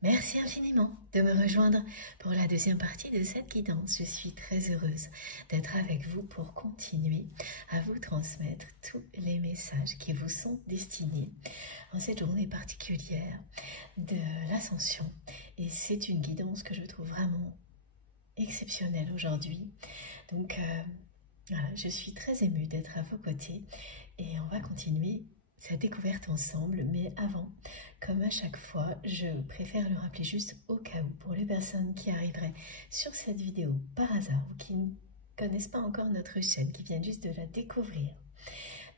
Merci infiniment de me rejoindre pour la deuxième partie de cette guidance. Je suis très heureuse d'être avec vous pour continuer à vous transmettre tous les messages qui vous sont destinés en cette journée particulière de l'Ascension. Et c'est une guidance que je trouve vraiment exceptionnelle aujourd'hui. Donc voilà, je suis très émue d'être à vos côtés et on va continuer cette découverte ensemble, mais avant, comme à chaque fois, je préfère le rappeler juste au cas où, pour les personnes qui arriveraient sur cette vidéo par hasard ou qui ne connaissent pas encore notre chaîne, qui viennent juste de la découvrir.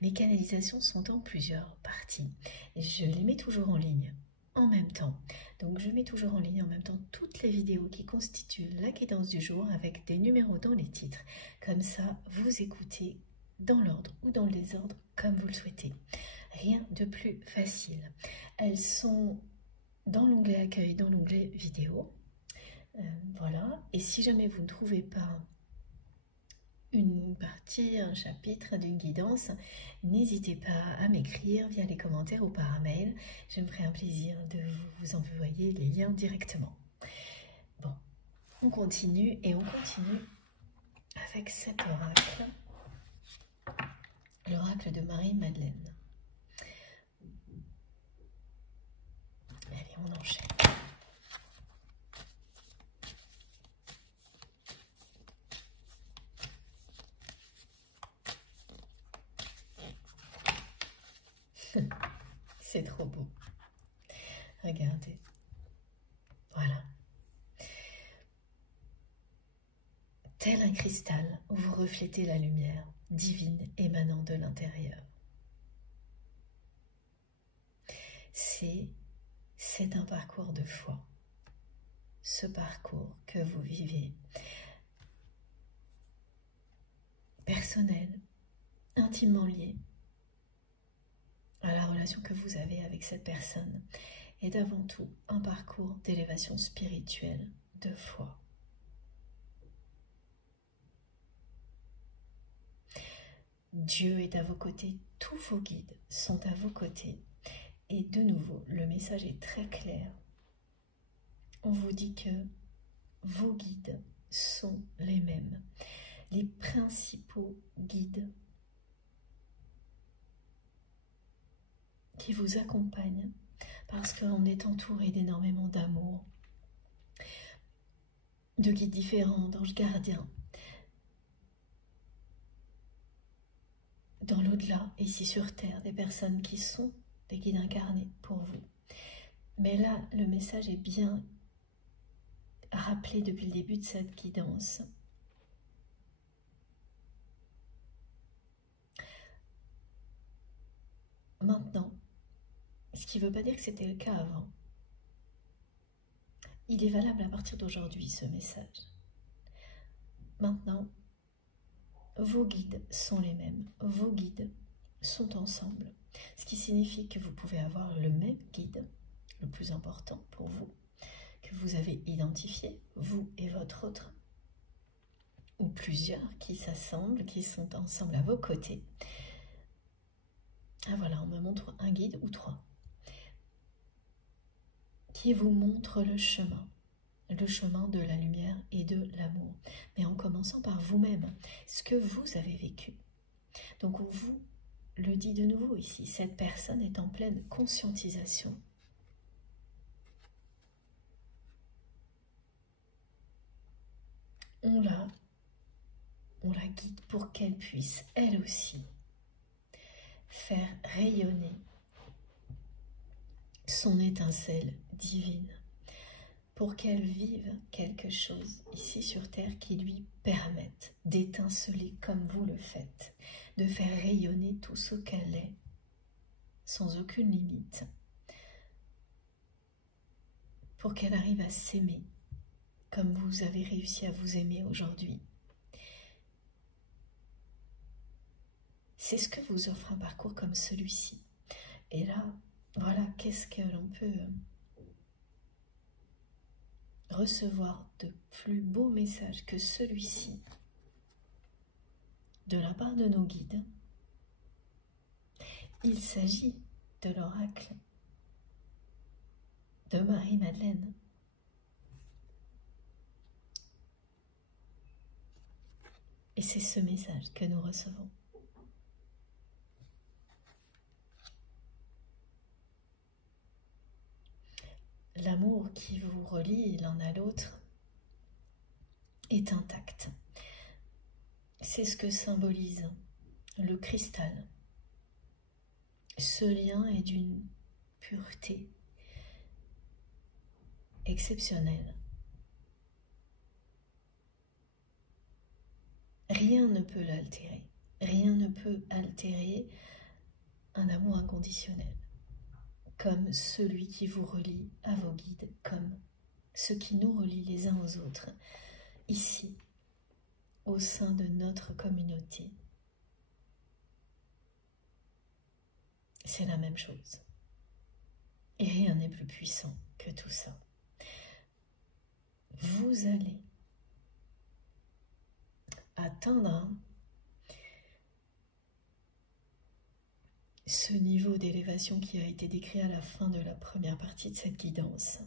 Mes canalisations sont en plusieurs parties. Je les mets toujours en ligne en même temps. Donc je mets toujours en ligne en même temps toutes les vidéos qui constituent la guidance du jour avec des numéros dans les titres. Comme ça, vous écoutez dans l'ordre ou dans le désordre comme vous le souhaitez. Rien de plus facile. Elles sont dans l'onglet accueil, dans l'onglet vidéo. Voilà. Et si jamais vous ne trouvez pas une partie, un chapitre d'une guidance, n'hésitez pas à m'écrire via les commentaires ou par mail. Je me ferai un plaisir de vous envoyer les liens directement. Bon, on continue et on continue avec cet oracle, l'oracle de Marie-Madeleine. Allez, on enchaîne. C'est trop beau. Regardez. Voilà. Tel un cristal, vous reflétez la lumière divine émanant de l'intérieur. C'est un parcours de foi. Ce parcours que vous vivez, personnel, intimement lié à la relation que vous avez avec cette personne, est avant tout un parcours d'élévation spirituelle, de foi. Dieu est à vos côtés, tous vos guides sont à vos côtés. Et de nouveau, le message est très clair. On vous dit que vos guides sont les mêmes. Les principaux guides qui vous accompagnent, parce qu'on est entouré d'énormément d'amour, de guides différents, d'anges gardiens, dans l'au-delà, ici sur Terre, des personnes qui sont des guides incarnés pour vous. Mais là, le message est bien rappelé depuis le début de cette guidance. Maintenant, ce qui ne veut pas dire que c'était le cas avant. Il est valable à partir d'aujourd'hui, ce message. Maintenant, vos guides sont les mêmes. Vos guides sont ensemble. Ce qui signifie que vous pouvez avoir le même guide, le plus important pour vous, que vous avez identifié, vous et votre autre, ou plusieurs qui s'assemblent, qui sont ensemble à vos côtés. Ah voilà, on me montre un guide ou trois qui vous montre le chemin de la lumière et de l'amour, mais en commençant par vous-même, ce que vous avez vécu. Donc on vous le dit de nouveau ici, cette personne est en pleine conscientisation. On la guide pour qu'elle puisse, elle aussi, faire rayonner son étincelle divine, pour qu'elle vive quelque chose ici sur Terre qui lui permette d'étinceler comme vous le faites, de faire rayonner tout ce qu'elle est, sans aucune limite, pour qu'elle arrive à s'aimer comme vous avez réussi à vous aimer aujourd'hui. C'est ce que vous offre un parcours comme celui-ci. Et là, voilà, qu'est-ce que l'on peut recevoir de plus beau message que celui-ci de la part de nos guides. Il s'agit de l'oracle de Marie-Madeleine. Et c'est ce message que nous recevons. L'amour qui vous relie l'un à l'autre est intact. C'est ce que symbolise le cristal. Ce lien est d'une pureté exceptionnelle. Rien ne peut l'altérer. Rien ne peut altérer un amour inconditionnel, comme celui qui vous relie à vos guides, comme ce qui nous relie les uns aux autres, ici, au sein de notre communauté. C'est la même chose. Et rien n'est plus puissant que tout ça. Vous allez atteindre ce niveau d'élévation qui a été décrit à la fin de la première partie de cette guidance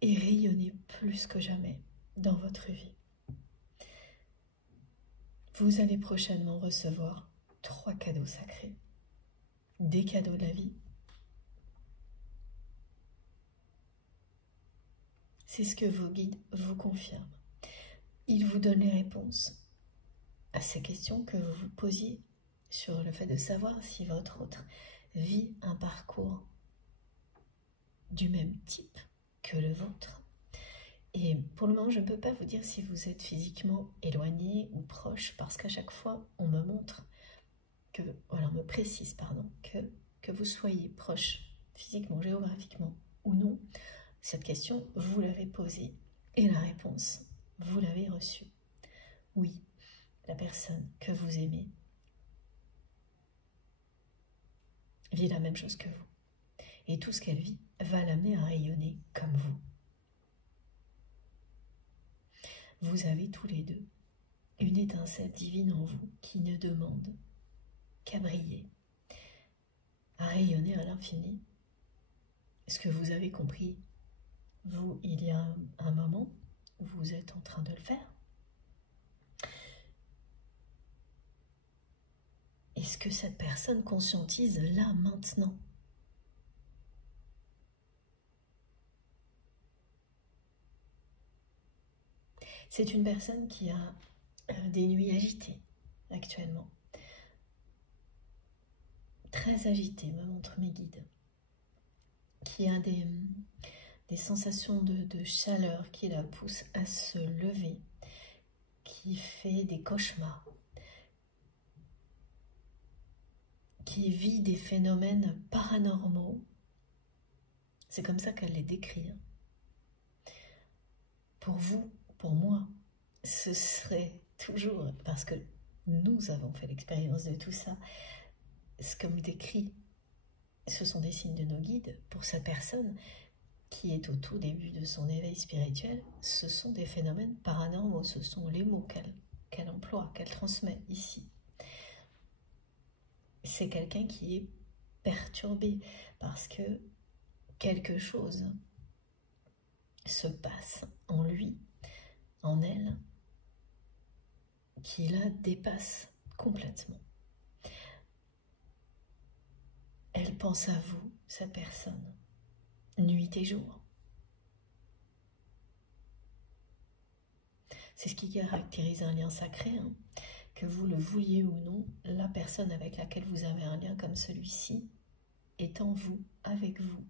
et rayonner plus que jamais dans votre vie. Vous allez prochainement recevoir 3 cadeaux sacrés, des cadeaux de la vie. C'est ce que vos guides vous confirment. Ils vous donnent les réponses à ces questions que vous vous posiez sur le fait de savoir si votre autre vit un parcours du même type que le vôtre. Et pour le moment, je ne peux pas vous dire si vous êtes physiquement éloigné ou proche, parce qu'à chaque fois, on me montre que, voilà, on me précise, pardon, que vous soyez proche physiquement, géographiquement ou non, cette question, vous l'avez posée et la réponse, vous l'avez reçue. Oui, la personne que vous aimez vit la même chose que vous. Et tout ce qu'elle vit va l'amener à rayonner comme vous. Vous avez tous les deux une étincelle divine en vous qui ne demande qu'à briller, à rayonner à l'infini. Est-ce que vous avez compris, vous, il y a un moment où vous êtes en train de le faire? Est-ce que cette personne conscientise là, maintenant? C'est une personne qui a des nuits agitées actuellement. Très agitée, me montrent mes guides. Qui a des sensations de chaleur qui la poussent à se lever. Qui fait des cauchemars. Qui vit des phénomènes paranormaux. C'est comme ça qu'elle les décrit. Pour vous, pour moi, ce serait toujours, parce que nous avons fait l'expérience de tout ça, ce comme décrit, ce sont des signes de nos guides. Pour cette personne qui est au tout début de son éveil spirituel, ce sont des phénomènes paranormaux, ce sont les mots qu'elle emploie, qu'elle transmet ici. C'est quelqu'un qui est perturbé parce que quelque chose se passe en lui, en elle, qui la dépasse complètement. Elle pense à vous, cette personne, nuit et jour. C'est ce qui caractérise un lien sacré, hein. Que vous le vouliez ou non, la personne avec laquelle vous avez un lien comme celui-ci est en vous, avec vous,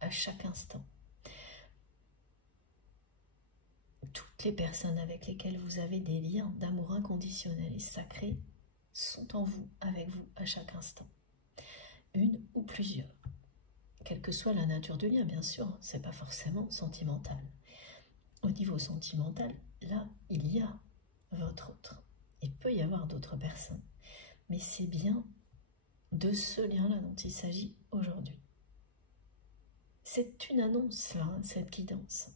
à chaque instant. Toutes les personnes avec lesquelles vous avez des liens d'amour inconditionnel et sacré sont en vous, avec vous, à chaque instant. Une ou plusieurs. Quelle que soit la nature du lien, bien sûr, c'est pas forcément sentimental. Au niveau sentimental, là, il y a votre autre. Il peut y avoir d'autres personnes. Mais c'est bien de ce lien-là dont il s'agit aujourd'hui. C'est une annonce, là, hein, cette guidance.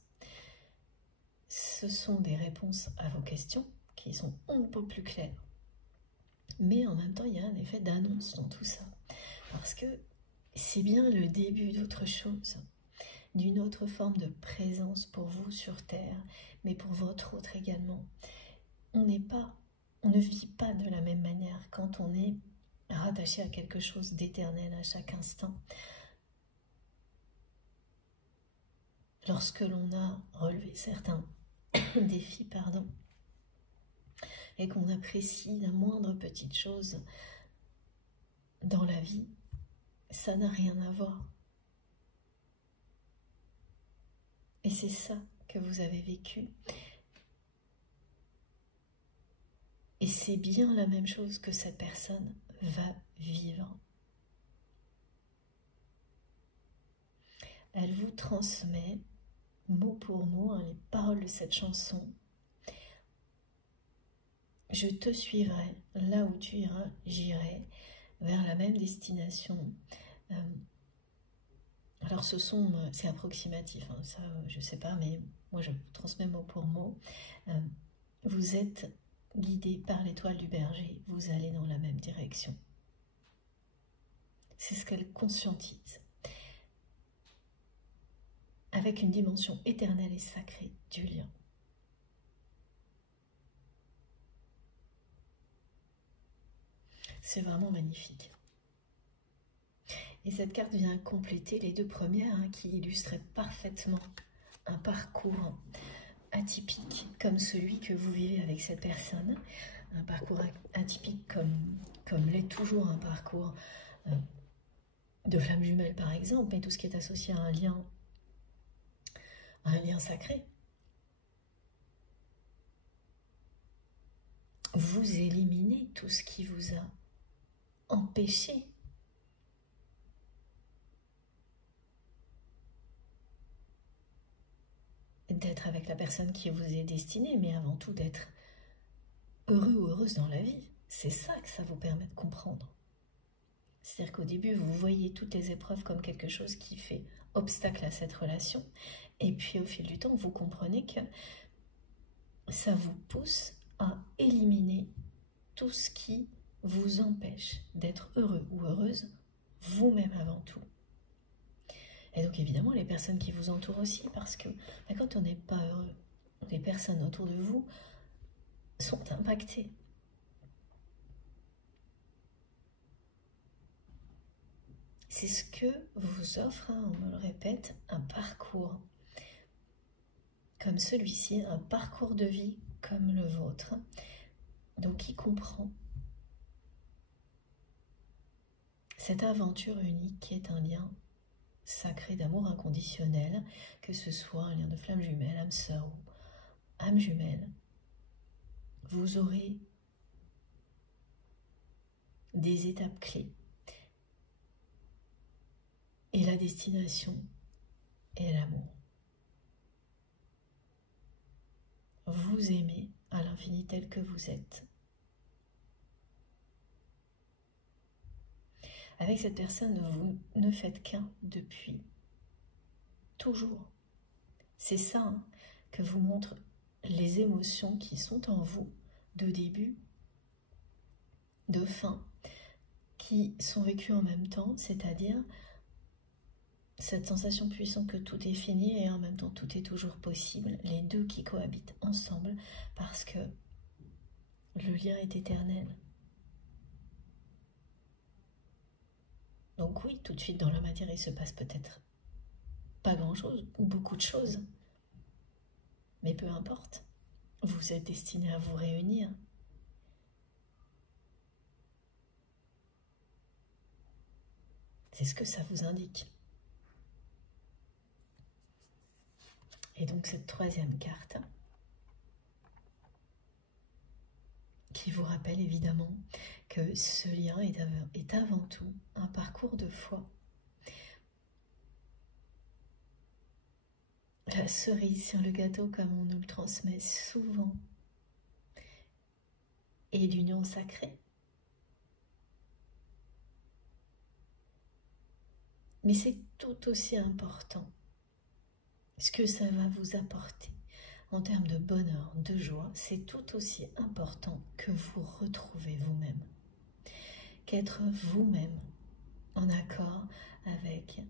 Ce sont des réponses à vos questions qui sont un peu plus claires. Mais en même temps, il y a un effet d'annonce dans tout ça. Parce que c'est bien le début d'autre chose, d'une autre forme de présence pour vous sur Terre, mais pour votre autre également. On ne vit pas de la même manière quand on est rattaché à quelque chose d'éternel à chaque instant. Lorsque l'on a relevé certains défis, et qu'on apprécie la moindre petite chose dans la vie, ça n'a rien à voir. Et c'est ça que vous avez vécu. Et c'est bien la même chose que cette personne va vivre. Elle vous transmet, mot pour mot, les paroles de cette chanson. Je te suivrai, là où tu iras, j'irai, vers la même destination. Alors c'est approximatif, hein, ça je sais pas, mais moi je vous transmets mot pour mot. Vous êtes guidé par l'étoile du berger, vous allez dans la même direction. C'est ce qu'elle conscientise. Avec une dimension éternelle et sacrée du lien. C'est vraiment magnifique. Et cette carte vient compléter les deux premières qui illustraient parfaitement un parcours atypique comme celui que vous vivez avec cette personne. Un parcours atypique comme l'est toujours un parcours de flamme jumelle par exemple, mais tout ce qui est associé à un lien sacré. Vous éliminez tout ce qui vous a empêché d'être avec la personne qui vous est destinée, mais avant tout d'être heureux ou heureuse dans la vie. C'est ça que ça vous permet de comprendre. C'est-à-dire qu'au début, vous voyez toutes les épreuves comme quelque chose qui fait obstacle à cette relation, et puis au fil du temps, vous comprenez que ça vous pousse à éliminer tout ce qui vous empêche d'être heureux ou heureuse, vous-même avant tout. Et donc évidemment, les personnes qui vous entourent aussi, parce que quand on n'est pas heureux, les personnes autour de vous sont impactées. C'est ce que vous offre, on me le répète, un parcours comme celui-ci, un parcours de vie comme le vôtre, donc qui comprend cette aventure unique qui est un lien sacré d'amour inconditionnel, que ce soit un lien de flamme jumelle, âme sœur ou âme jumelle. Vous aurez des étapes clés et la destination est l'amour. Vous aimez à l'infini tel que vous êtes. Avec cette personne, vous ne faites qu'un depuis toujours. C'est ça que vous montrent les émotions qui sont en vous de début, de fin, qui sont vécues en même temps, c'est-à-dire cette sensation puissante que tout est fini et en même temps tout est toujours possible, les deux qui cohabitent ensemble parce que le lien est éternel. Donc oui, tout de suite dans la matière, il se passe peut-être pas grand-chose ou beaucoup de choses, mais peu importe, vous êtes destinés à vous réunir. C'est ce que ça vous indique. Et donc cette troisième carte, qui vous rappelle évidemment que ce lien est avant tout un parcours de foi. La cerise sur le gâteau, comme on nous le transmet souvent, est l'union sacrée. Mais c'est tout aussi important ce que ça va vous apporter en termes de bonheur, de joie. C'est tout aussi important que vous retrouvez vous-même, qu'être vous-même en accord avec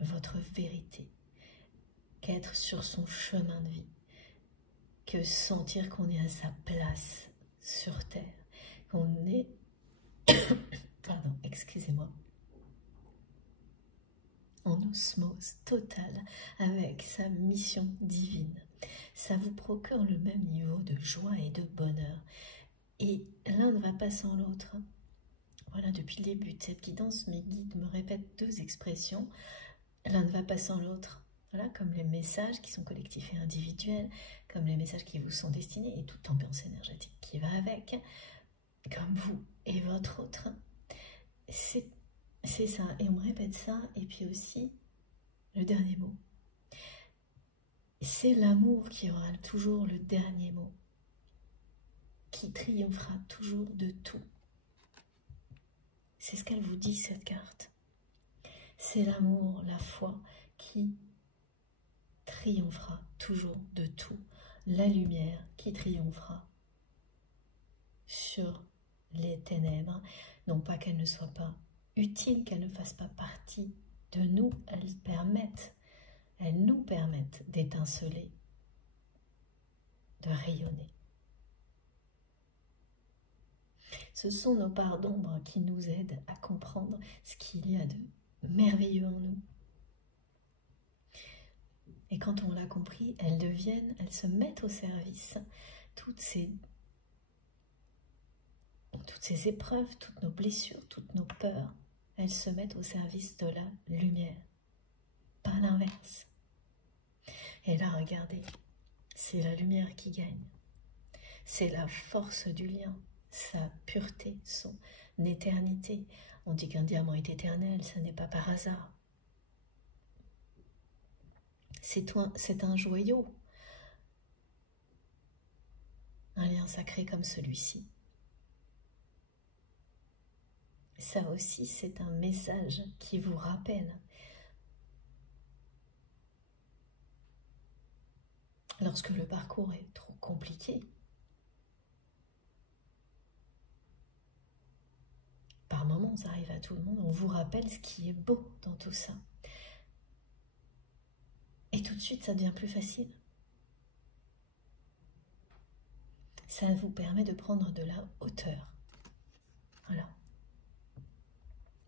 votre vérité, qu'être sur son chemin de vie, que sentir qu'on est à sa place sur terre, qu'on est, pardon, excusez-moi, en osmose totale avec sa mission divine. Ça vous procure le même niveau de joie et de bonheur. Et l'un ne va pas sans l'autre. Voilà, depuis le début de cette guidance, mes guides me répètent deux expressions. L'un ne va pas sans l'autre. Voilà, comme les messages qui sont collectifs et individuels, comme les messages qui vous sont destinés et toute ambiance énergétique qui va avec, comme vous et votre autre. C'est ça, et on me répète ça, et puis aussi, le dernier mot. C'est l'amour qui aura toujours le dernier mot, qui triomphera toujours de tout. C'est ce qu'elle vous dit, cette carte. C'est l'amour, la foi, qui triomphera toujours de tout. La lumière qui triomphera sur les ténèbres. Non pas qu'elle ne soit pas utile, qu'elle ne fasse pas partie de nous, elles nous permettent d'étinceler, de rayonner. Ce sont nos parts d'ombre qui nous aident à comprendre ce qu'il y a de merveilleux en nous. Et quand on l'a compris, elles se mettent au service. Toutes ces épreuves, toutes nos blessures, toutes nos peurs, elles se mettent au service de la lumière, pas l'inverse. Et là, regardez, c'est la lumière qui gagne. C'est la force du lien, sa pureté, son éternité. On dit qu'un diamant est éternel, ça n'est pas par hasard. C'est un joyau, un lien sacré comme celui-ci. Ça aussi, c'est un message qui vous rappelle. Lorsque le parcours est trop compliqué, par moments, ça arrive à tout le monde, on vous rappelle ce qui est beau dans tout ça. Et tout de suite, ça devient plus facile. Ça vous permet de prendre de la hauteur. Voilà.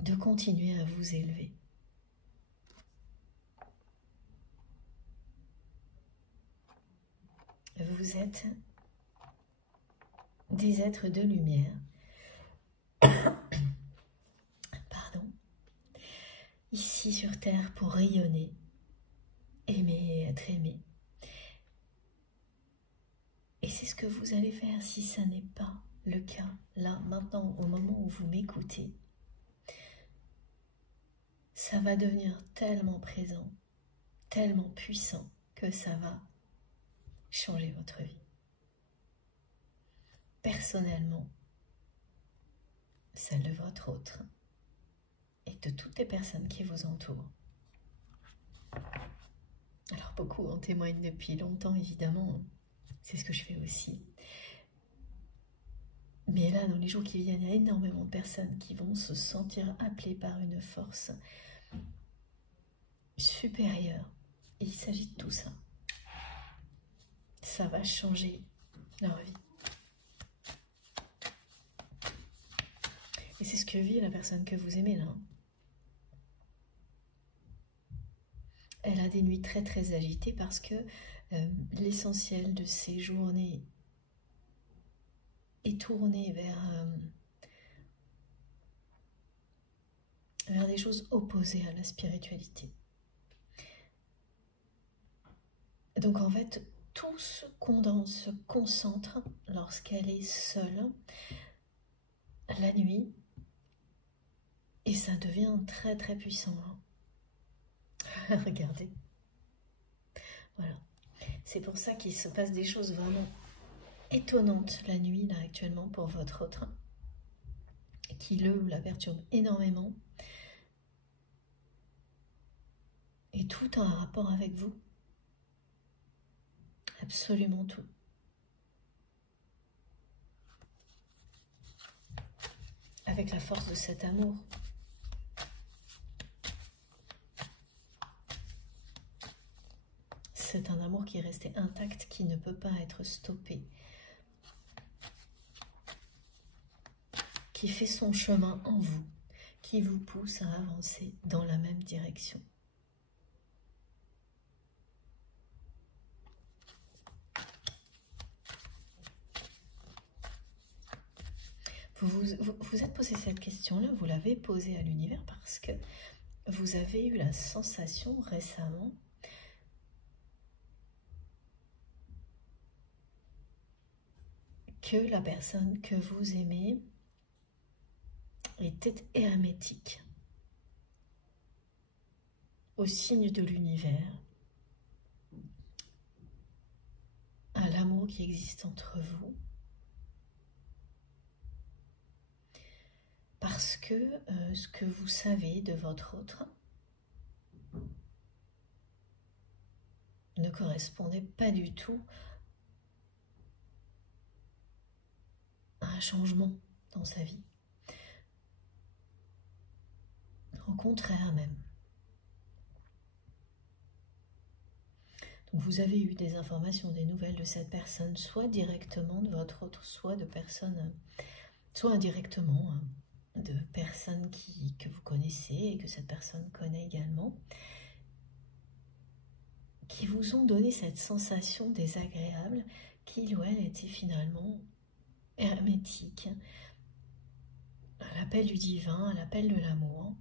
De continuer à vous élever. Vous êtes des êtres de lumière. Pardon. Ici sur Terre pour rayonner, aimer et être aimé. Et c'est ce que vous allez faire si ça n'est pas le cas, là, maintenant, au moment où vous m'écoutez. Ça va devenir tellement présent, tellement puissant, que ça va changer votre vie. Personnellement, celle de votre autre et de toutes les personnes qui vous entourent. Alors beaucoup en témoignent depuis longtemps, évidemment, c'est ce que je fais aussi. Mais là, dans les jours qui viennent, il y a énormément de personnes qui vont se sentir appelées par une force supérieure. Et il s'agit de tout ça. Ça va changer leur vie. Et c'est ce que vit la personne que vous aimez là. Elle a des nuits très très agitées parce que l'essentiel de ses journées est tourné vers des choses opposées à la spiritualité. Donc en fait, tout se condense, se concentre lorsqu'elle est seule la nuit et ça devient très très puissant. Regardez. Voilà. C'est pour ça qu'il se passe des choses vraiment étonnantes la nuit, là, actuellement, pour votre autre, qui le ou la perturbe énormément. Et tout a un rapport avec vous. Absolument tout. avec la force de cet amour. C'est un amour qui est resté intact, qui ne peut pas être stoppé, qui fait son chemin en vous, qui vous pousse à avancer dans la même direction. Vous êtes posé cette question-là, vous l'avez posée à l'univers parce que vous avez eu la sensation récemment que la personne que vous aimez était hermétique au signe de l'univers, à l'amour qui existe entre vous, parce que ce que vous savez de votre autre ne correspondait pas du tout à un changement dans sa vie. Au contraire même. Donc vous avez eu des informations, des nouvelles de cette personne, soit directement de votre autre, soit de personnes, soit indirectement, hein, de personnes que vous connaissez et que cette personne connaît également, qui vous ont donné cette sensation désagréable qu'il ou elle était finalement hermétique à l'appel du divin, à l'appel de l'amour,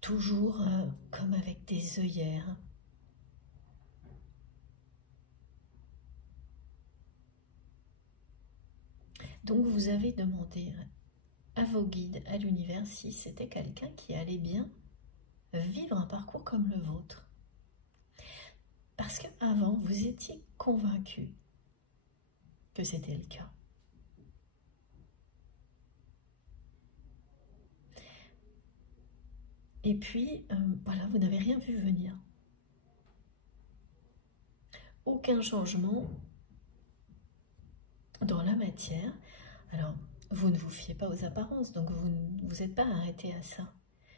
toujours comme avec des œillères. Donc vous avez demandé à vos guides, à l'univers, si c'était quelqu'un qui allait bien vivre un parcours comme le vôtre. Parce qu'avant, vous étiez convaincu que c'était le cas. Et puis, voilà, vous n'avez rien vu venir. Aucun changement dans la matière. Alors, vous ne vous fiez pas aux apparences, donc vous ne vous êtes pas arrêté à ça.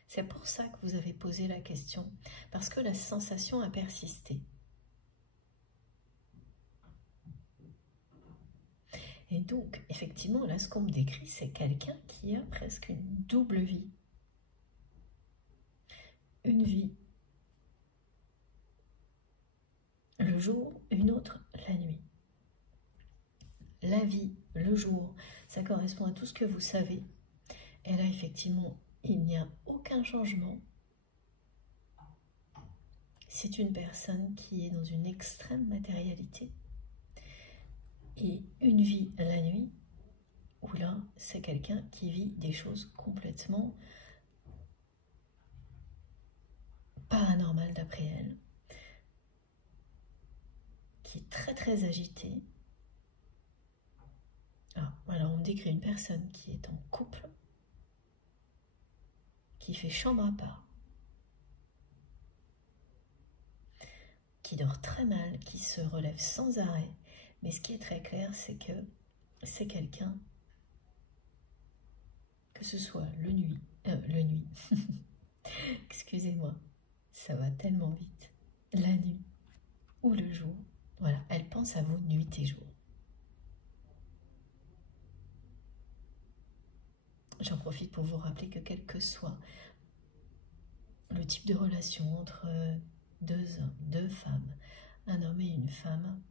C'est pour ça que vous avez posé la question, parce que la sensation a persisté. Et donc, effectivement, là, ce qu'on me décrit, c'est quelqu'un qui a presque une double vie. Une vie le jour, une autre la nuit. La vie, le jour, ça correspond à tout ce que vous savez. Et là, effectivement, il n'y a aucun changement. C'est une personne qui est dans une extrême matérialité. Et une vie la nuit, où là, c'est quelqu'un qui vit des choses complètement pas anormales d'après elle, qui est très très agitée. Alors on me décrit une personne qui est en couple, qui fait chambre à part, qui dort très mal, qui se relève sans arrêt. Mais ce qui est très clair, c'est que c'est quelqu'un, que ce soit le nuit, excusez-moi, ça va tellement vite, la nuit ou le jour, voilà, elle pense à vous nuit et jour. J'en profite pour vous rappeler que quel que soit le type de relation entre deux hommes, deux femmes, un homme et une femme,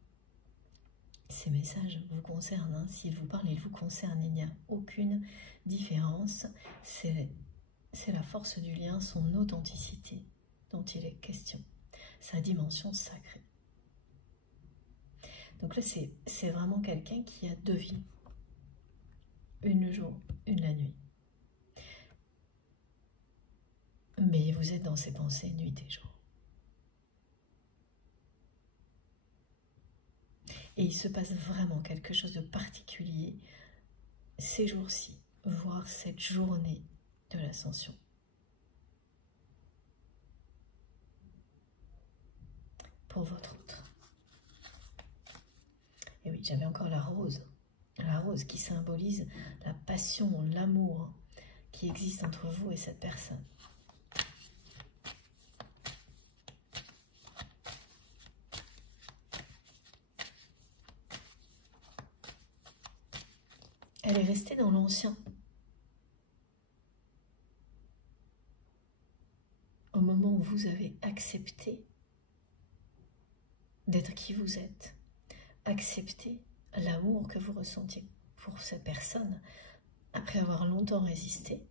ces messages vous concernent, hein. S'ils vous parlent, ils vous concernent, il n'y a aucune différence. C'est la force du lien, son authenticité dont il est question, sa dimension sacrée. Donc là, c'est vraiment quelqu'un qui a deux vies, une le jour, une la nuit. Mais vous êtes dans ses pensées nuit et jour. Et il se passe vraiment quelque chose de particulier ces jours-ci, voire cette journée de l'ascension. Pour votre autre. Et oui, j'avais encore la rose. La rose qui symbolise la passion, l'amour qui existe entre vous et cette personne. Elle est restée dans l'ancien. Au moment où vous avez accepté d'être qui vous êtes, accepté l'amour que vous ressentiez pour cette personne, après avoir longtemps résisté,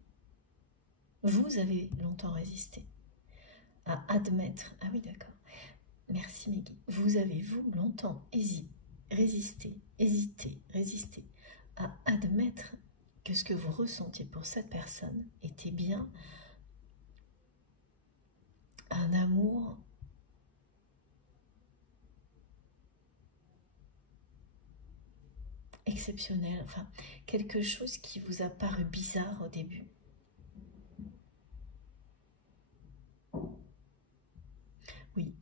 vous avez longtemps résisté à admettre, ah oui d'accord, merci Meggy, vous avez longtemps résisté à admettre que ce que vous ressentiez pour cette personne était bien un amour exceptionnel, enfin quelque chose qui vous a paru bizarre au début. Oui,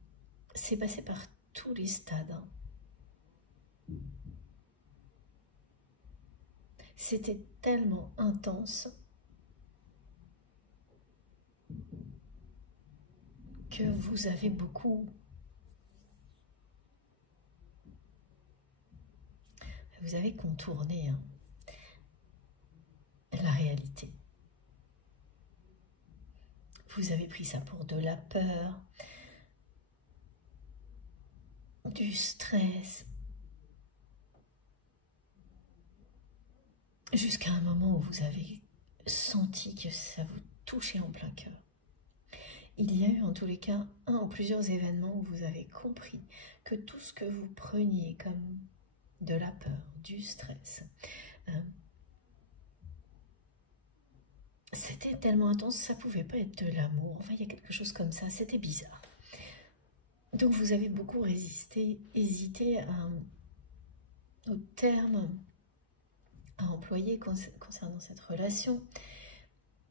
c'est passé par tous les stades. C'était tellement intense que vous avez beaucoup... Vous avez contourné la réalité. Vous avez pris ça pour de la peur, du stress, jusqu'à un moment où vous avez senti que ça vous touchait en plein cœur. Il y a eu en tous les cas un ou plusieurs événements où vous avez compris que tout ce que vous preniez comme de la peur, du stress, c'était tellement intense, ça pouvait pas être de l'amour, enfin il y a quelque chose comme ça, c'était bizarre. Donc vous avez beaucoup résisté, hésité au terme à employer concernant cette relation.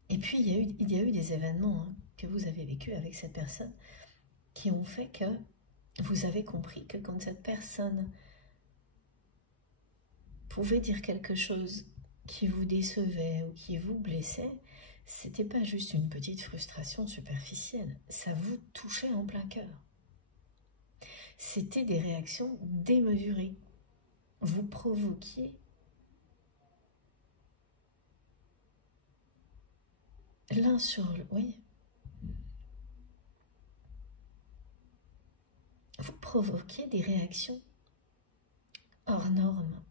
Et puis il y a eu des événements que vous avez vécus avec cette personne qui ont fait que vous avez compris que quand cette personne pouvait dire quelque chose qui vous décevait ou qui vous blessait, c'était pas juste une petite frustration superficielle, ça vous touchait en plein cœur. C'était des réactions démesurées. Vous provoquiez l'un sur l'autre, oui. Vous provoquiez des réactions hors normes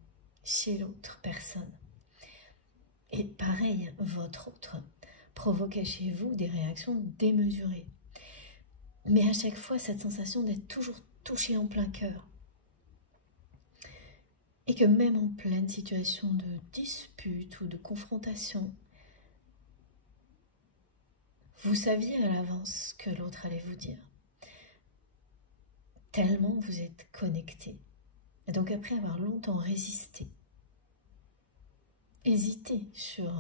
chez l'autre personne. Et pareil, votre autre provoquait chez vous des réactions démesurées. Mais à chaque fois, cette sensation d'être toujours touché en plein cœur. Et que même en pleine situation de dispute ou de confrontation, vous saviez à l'avance ce que l'autre allait vous dire. Tellement vous êtes connecté. Et donc après avoir longtemps résisté, hésité sur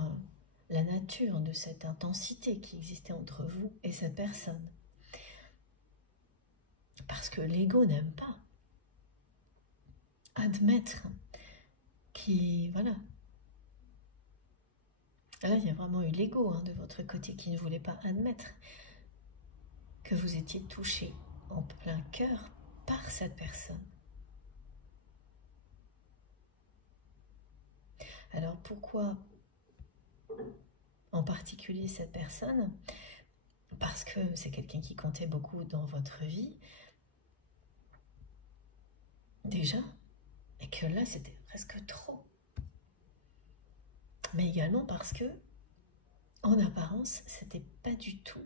la nature de cette intensité qui existait entre vous et cette personne. Parce que l'ego n'aime pas admettre qu'il... Voilà. Là, il y a vraiment eu l'ego de votre côté qui ne voulait pas admettre que vous étiez touché en plein cœur par cette personne. Alors pourquoi en particulier cette personne? Parce que c'est quelqu'un qui comptait beaucoup dans votre vie, déjà, et que là c'était presque trop. Mais également parce que, en apparence, c'était pas du tout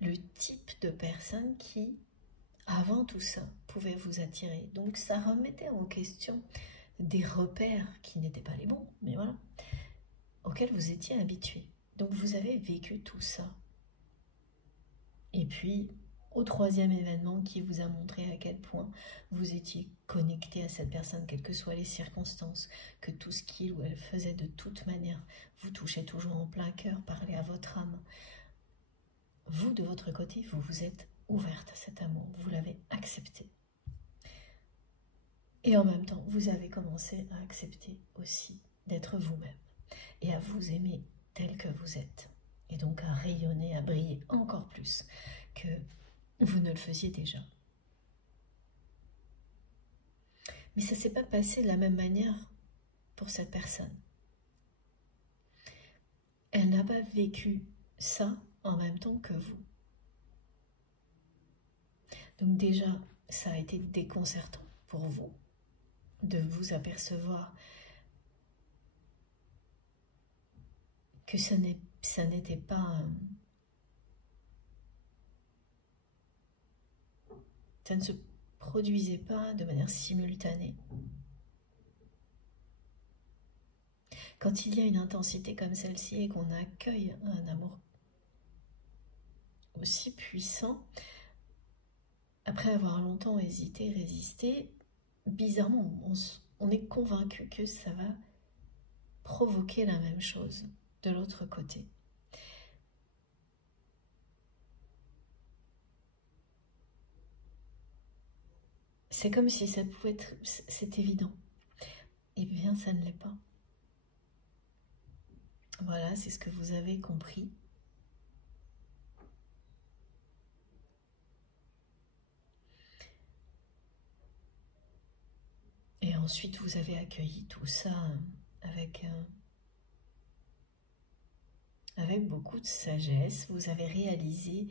le type de personne qui, avant tout ça, pouvait vous attirer. Donc ça remettait en question des repères qui n'étaient pas les bons, mais voilà, auxquels vous étiez habitué. Donc vous avez vécu tout ça. Et puis, au troisième événement qui vous a montré à quel point vous étiez connecté à cette personne, quelles que soient les circonstances, que tout ce qu'il ou elle faisait de toute manière vous touchait toujours en plein cœur, parlait à votre âme. Vous, de votre côté, vous vous êtes ouverte à cet amour, vous l'avez accepté. Et en même temps, vous avez commencé à accepter aussi d'être vous-même et à vous aimer tel que vous êtes. Et donc à rayonner, à briller encore plus que vous ne le faisiez déjà. Mais ça ne s'est pas passé de la même manière pour cette personne. Elle n'a pas vécu ça en même temps que vous. Donc déjà, ça a été déconcertant pour vous de vous apercevoir que ça n'était pas... ça ne se produisait pas de manière simultanée. Quand il y a une intensité comme celle-ci et qu'on accueille un amour aussi puissant, après avoir longtemps hésité, résisté, bizarrement, on est convaincu que ça va provoquer la même chose de l'autre côté. C'est comme si ça pouvait être... c'est évident. Eh bien, ça ne l'est pas. Voilà, c'est ce que vous avez compris. Et ensuite, vous avez accueilli tout ça avec beaucoup de sagesse. Vous avez réalisé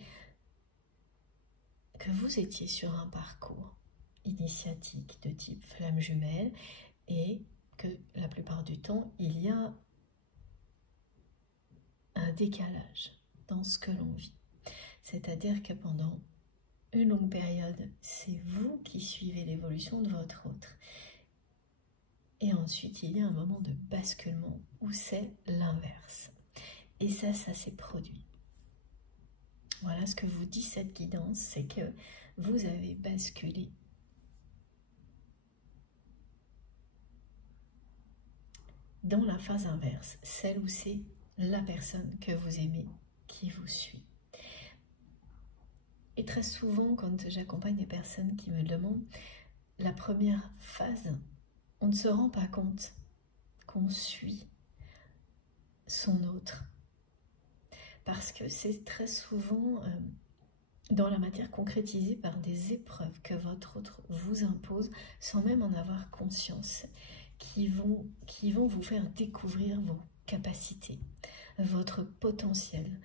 que vous étiez sur un parcours initiatique de type flamme jumelle et que la plupart du temps, il y a un décalage dans ce que l'on vit. C'est-à-dire que pendant une longue période, c'est vous qui suivez l'évolution de votre autre. Et ensuite, il y a un moment de basculement où c'est l'inverse. Et ça s'est produit. Voilà ce que vous dit cette guidance, c'est que vous avez basculé dans la phase inverse, celle où c'est la personne que vous aimez qui vous suit. Et très souvent, quand j'accompagne des personnes qui me demandent la première phase, on ne se rend pas compte qu'on suit son autre. Parce que c'est très souvent dans la matière concrétisée par des épreuves que votre autre vous impose sans même en avoir conscience, qui vont vous faire découvrir vos capacités, votre potentiel,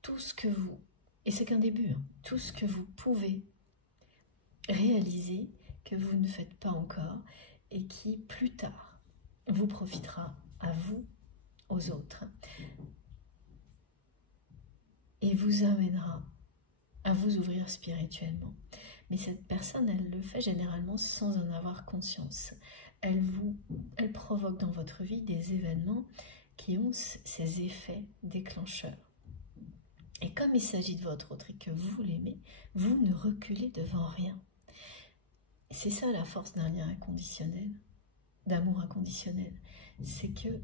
tout ce que vous, et c'est qu'un début, hein, tout ce que vous pouvez réaliser que vous ne faites pas encore et qui plus tard vous profitera à vous, aux autres, et vous amènera à vous ouvrir spirituellement. Mais cette personne, elle le fait généralement sans en avoir conscience. Elle provoque dans votre vie des événements qui ont ces effets déclencheurs. Et comme il s'agit de votre autre et que vous l'aimez, vous ne reculez devant rien. C'est ça la force d'un lien inconditionnel, d'amour inconditionnel. C'est que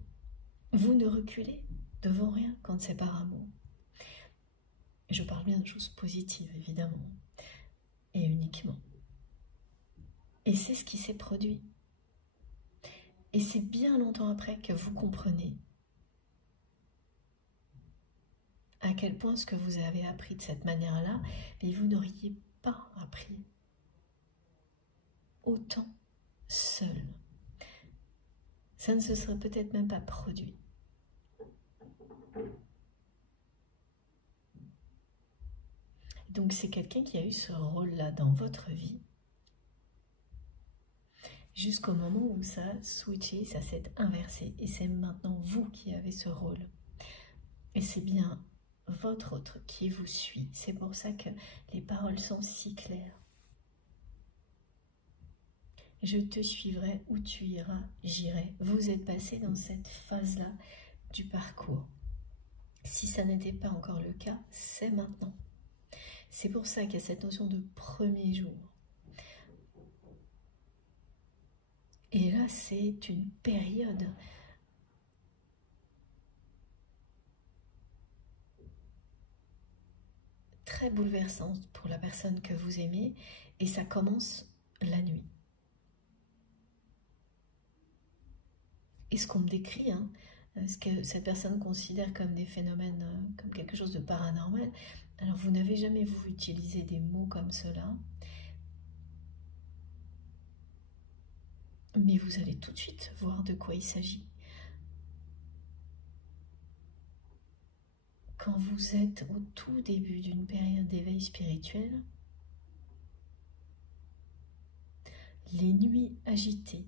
vous ne reculez devant rien quand c'est par amour. Et je parle bien de choses positives, évidemment, et uniquement. Et c'est ce qui s'est produit. Et c'est bien longtemps après que vous comprenez à quel point ce que vous avez appris de cette manière-là, mais vous n'auriez pas appris autant seul. Ça ne se serait peut-être même pas produit. Donc c'est quelqu'un qui a eu ce rôle-là dans votre vie jusqu'au moment où ça a switché, ça s'est inversé. Et c'est maintenant vous qui avez ce rôle. Et c'est bien votre autre qui vous suit. C'est pour ça que les paroles sont si claires. Je te suivrai où tu iras, j'irai. Vous êtes passé dans cette phase-là du parcours. Si ça n'était pas encore le cas, c'est maintenant. C'est pour ça qu'il y a cette notion de premier jour. Et là, c'est une période très bouleversante pour la personne que vous aimez, et ça commence la nuit. Et ce qu'on me décrit, hein, ce que cette personne considère comme des phénomènes, comme quelque chose de paranormal, alors vous n'avez jamais, vous, utilisé des mots comme cela, mais vous allez tout de suite voir de quoi il s'agit. Quand vous êtes au tout début d'une période d'éveil spirituel, les nuits agitées,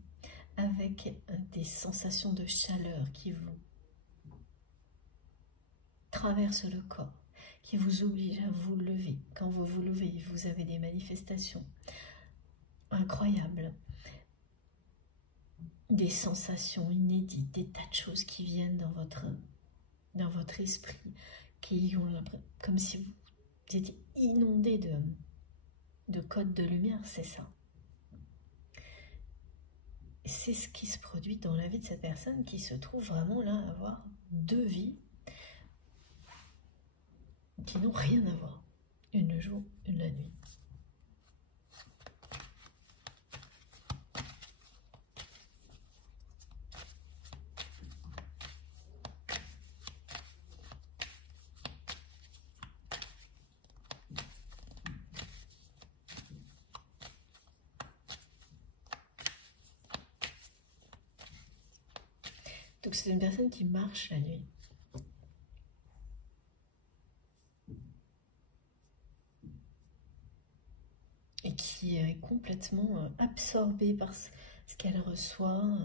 avec des sensations de chaleur qui vous traversent le corps, qui vous obligent à vous lever. Quand vous vous levez, vous avez des manifestations incroyables, des sensations inédites, des tas de choses qui viennent dans votre esprit, qui ont comme si vous étiez inondé de codes de lumière, c'est ça. C'est ce qui se produit dans la vie de cette personne qui se trouve vraiment là à avoir deux vies qui n'ont rien à voir. Une le jour, une la nuit. Donc c'est une personne qui marche la nuit. Et qui est complètement absorbée par ce qu'elle reçoit.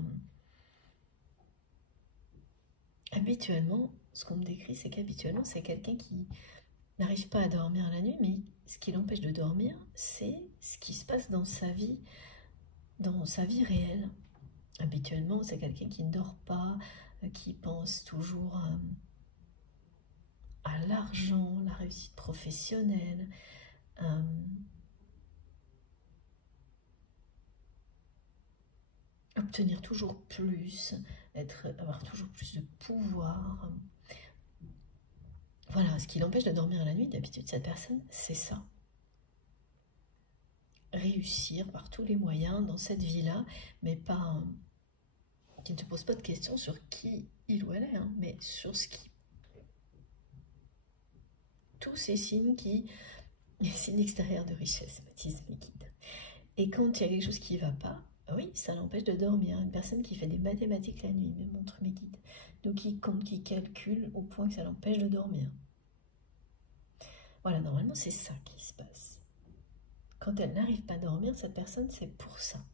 Habituellement, ce qu'on me décrit, c'est qu'habituellement, c'est quelqu'un qui n'arrive pas à dormir la nuit, mais ce qui l'empêche de dormir, c'est ce qui se passe dans sa vie réelle. Habituellement, c'est quelqu'un qui ne dort pas, qui pense toujours à l'argent, la réussite professionnelle, obtenir toujours plus, avoir toujours plus de pouvoir. Voilà, ce qui l'empêche de dormir la nuit, d'habitude, cette personne, c'est ça. Réussir par tous les moyens dans cette vie-là, mais pas... qui ne se pose pas de questions sur qui il ou elle est, hein, mais sur ce qui... Tous ces signes qui... Les signes extérieurs de richesse, me disent mes guides. Et quand il y a quelque chose qui ne va pas, oui, ça l'empêche de dormir. Une personne qui fait des mathématiques la nuit, me montre mes guides. Donc qui compte, qui calcule au point que ça l'empêche de dormir. Voilà, normalement c'est ça qui se passe. Quand elle n'arrive pas à dormir, cette personne, c'est pour ça.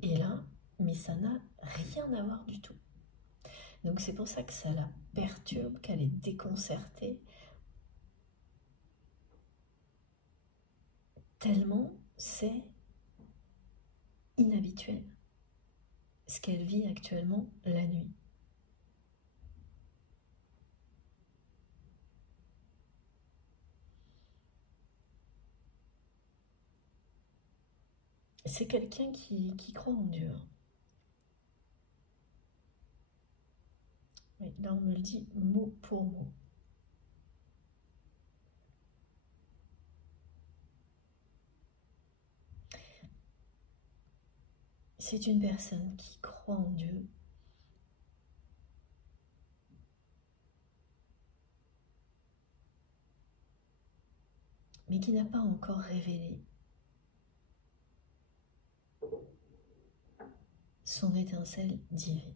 Et là, mais ça n'a rien à voir du tout. Donc c'est pour ça que ça la perturbe, qu'elle est déconcertée. Tellement c'est inhabituel ce qu'elle vit actuellement la nuit. C'est quelqu'un qui croit en Dieu. Oui, là, on me le dit mot pour mot. C'est une personne qui croit en Dieu. Mais qui n'a pas encore révélé son étincelle divine.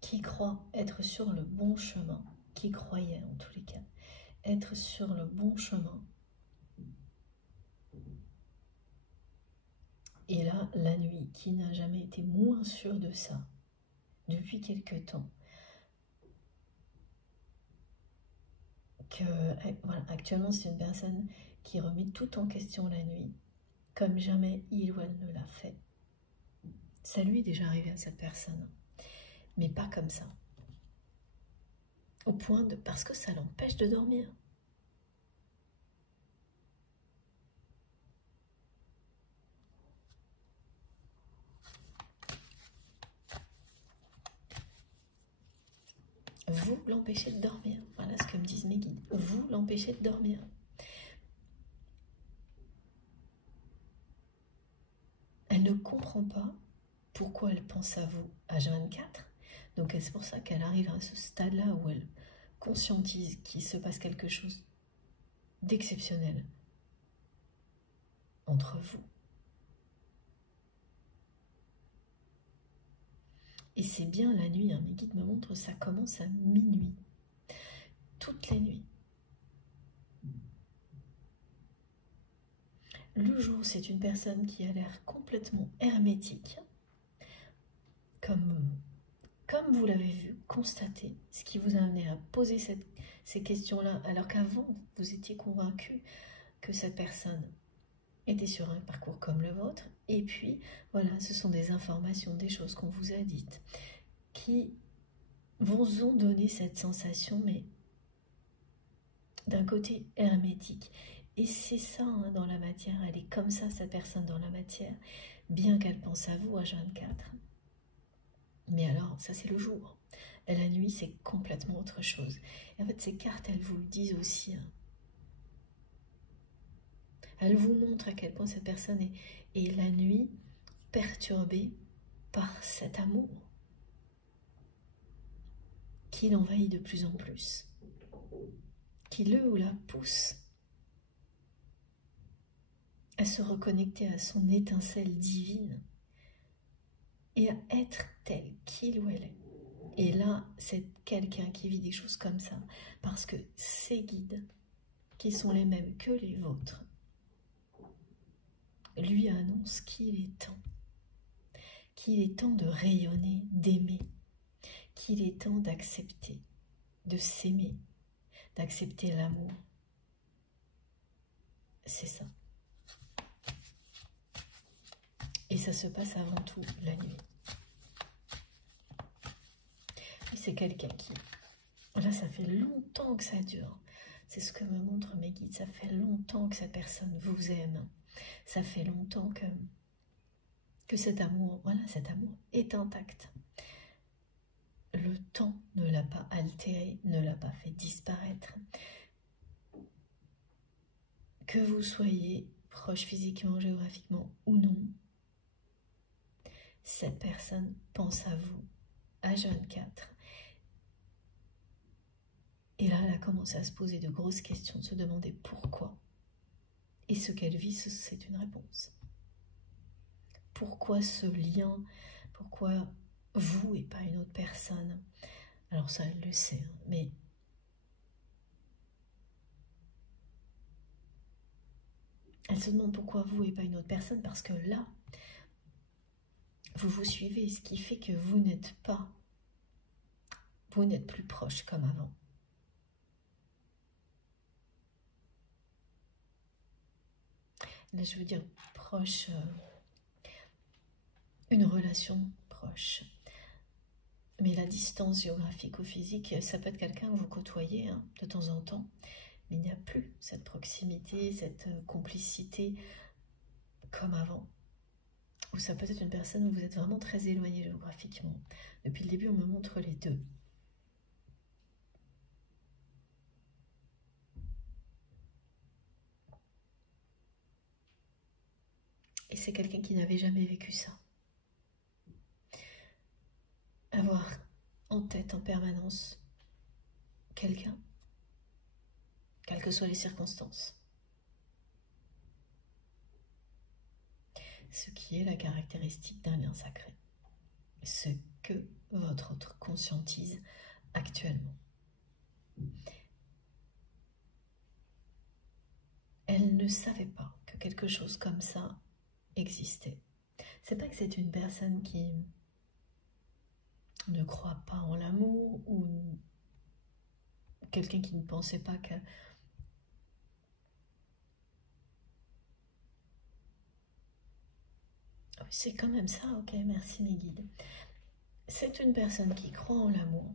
Qui croit être sur le bon chemin, qui croyait en tous les cas, être sur le bon chemin. Et là, la nuit, qui n'a jamais été moins sûre de ça, depuis quelque temps, que voilà, actuellement c'est une personne qui remet tout en question la nuit, comme jamais il ou elle ne l'a fait. Ça lui est déjà arrivé à cette personne, mais pas comme ça. Au point de... parce que ça l'empêche de dormir. Vous l'empêchez de dormir. Voilà ce que me disent mes guides. Vous l'empêchez de dormir. comprend pas pourquoi elle pense à vous H24. Donc c'est pour ça qu'elle arrive à ce stade-là où elle conscientise qu'il se passe quelque chose d'exceptionnel entre vous. Et c'est bien la nuit, hein. Mes guides me montrent, ça commence à minuit. Toutes les nuits. Le jour, c'est une personne qui a l'air complètement hermétique. Comme vous l'avez vu, constaté, ce qui vous a amené à poser ces questions-là, alors qu'avant, vous étiez convaincu que cette personne était sur un parcours comme le vôtre. Et puis, voilà, ce sont des informations, des choses qu'on vous a dites, qui vous ont donné cette sensation, mais d'un côté hermétique. Et c'est ça, hein, dans la matière, elle est comme ça, cette personne dans la matière, bien qu'elle pense à vous H24. Mais alors, ça c'est le jour. Et la nuit, c'est complètement autre chose. Et en fait, ces cartes, elles vous le disent aussi. Hein. Elles vous montrent à quel point cette personne est la nuit perturbée par cet amour qui l'envahit de plus en plus, qui le ou la pousse à se reconnecter à son étincelle divine et à être tel qu'il ou elle est. Et là, c'est quelqu'un qui vit des choses comme ça, parce que ses guides, qui sont les mêmes que les vôtres, lui annoncent qu'il est temps de rayonner, d'aimer, qu'il est temps d'accepter, de s'aimer, d'accepter l'amour. C'est ça. Et ça se passe avant tout la nuit. Et c'est quelqu'un qui... Là, ça fait longtemps que ça dure. C'est ce que me montrent mes guides. Ça fait longtemps que cette personne vous aime. Ça fait longtemps que cet amour, voilà, cet amour est intact. Le temps ne l'a pas altéré, ne l'a pas fait disparaître. Que vous soyez proche physiquement, géographiquement ou non, cette personne pense à vous, H24. Et là, elle a commencé à se poser de grosses questions, de se demander pourquoi. Et ce qu'elle vit, c'est une réponse. Pourquoi ce lien? Pourquoi vous et pas une autre personne? Alors ça, elle le sait, hein, mais elle se demande pourquoi vous et pas une autre personne, parce que là, vous vous suivez, ce qui fait que vous n'êtes plus proche comme avant. Là, je veux dire proche, une relation proche. Mais la distance géographique ou physique, ça peut être quelqu'un que vous côtoyez hein, de temps en temps, mais il n'y a plus cette proximité, cette complicité comme avant. Ou ça peut être une personne où vous êtes vraiment très éloigné géographiquement. Depuis le début, on me montre les deux. Et c'est quelqu'un qui n'avait jamais vécu ça. Avoir en tête en permanence quelqu'un, quelles que soient les circonstances. Ce qui est la caractéristique d'un lien sacré. Ce que votre autre conscientise actuellement. Elle ne savait pas que quelque chose comme ça existait. C'est pas que c'est une personne qui ne croit pas en l'amour ou quelqu'un qui ne pensait pas que... C'est quand même ça, ok, merci mes guides. C'est une personne qui croit en l'amour,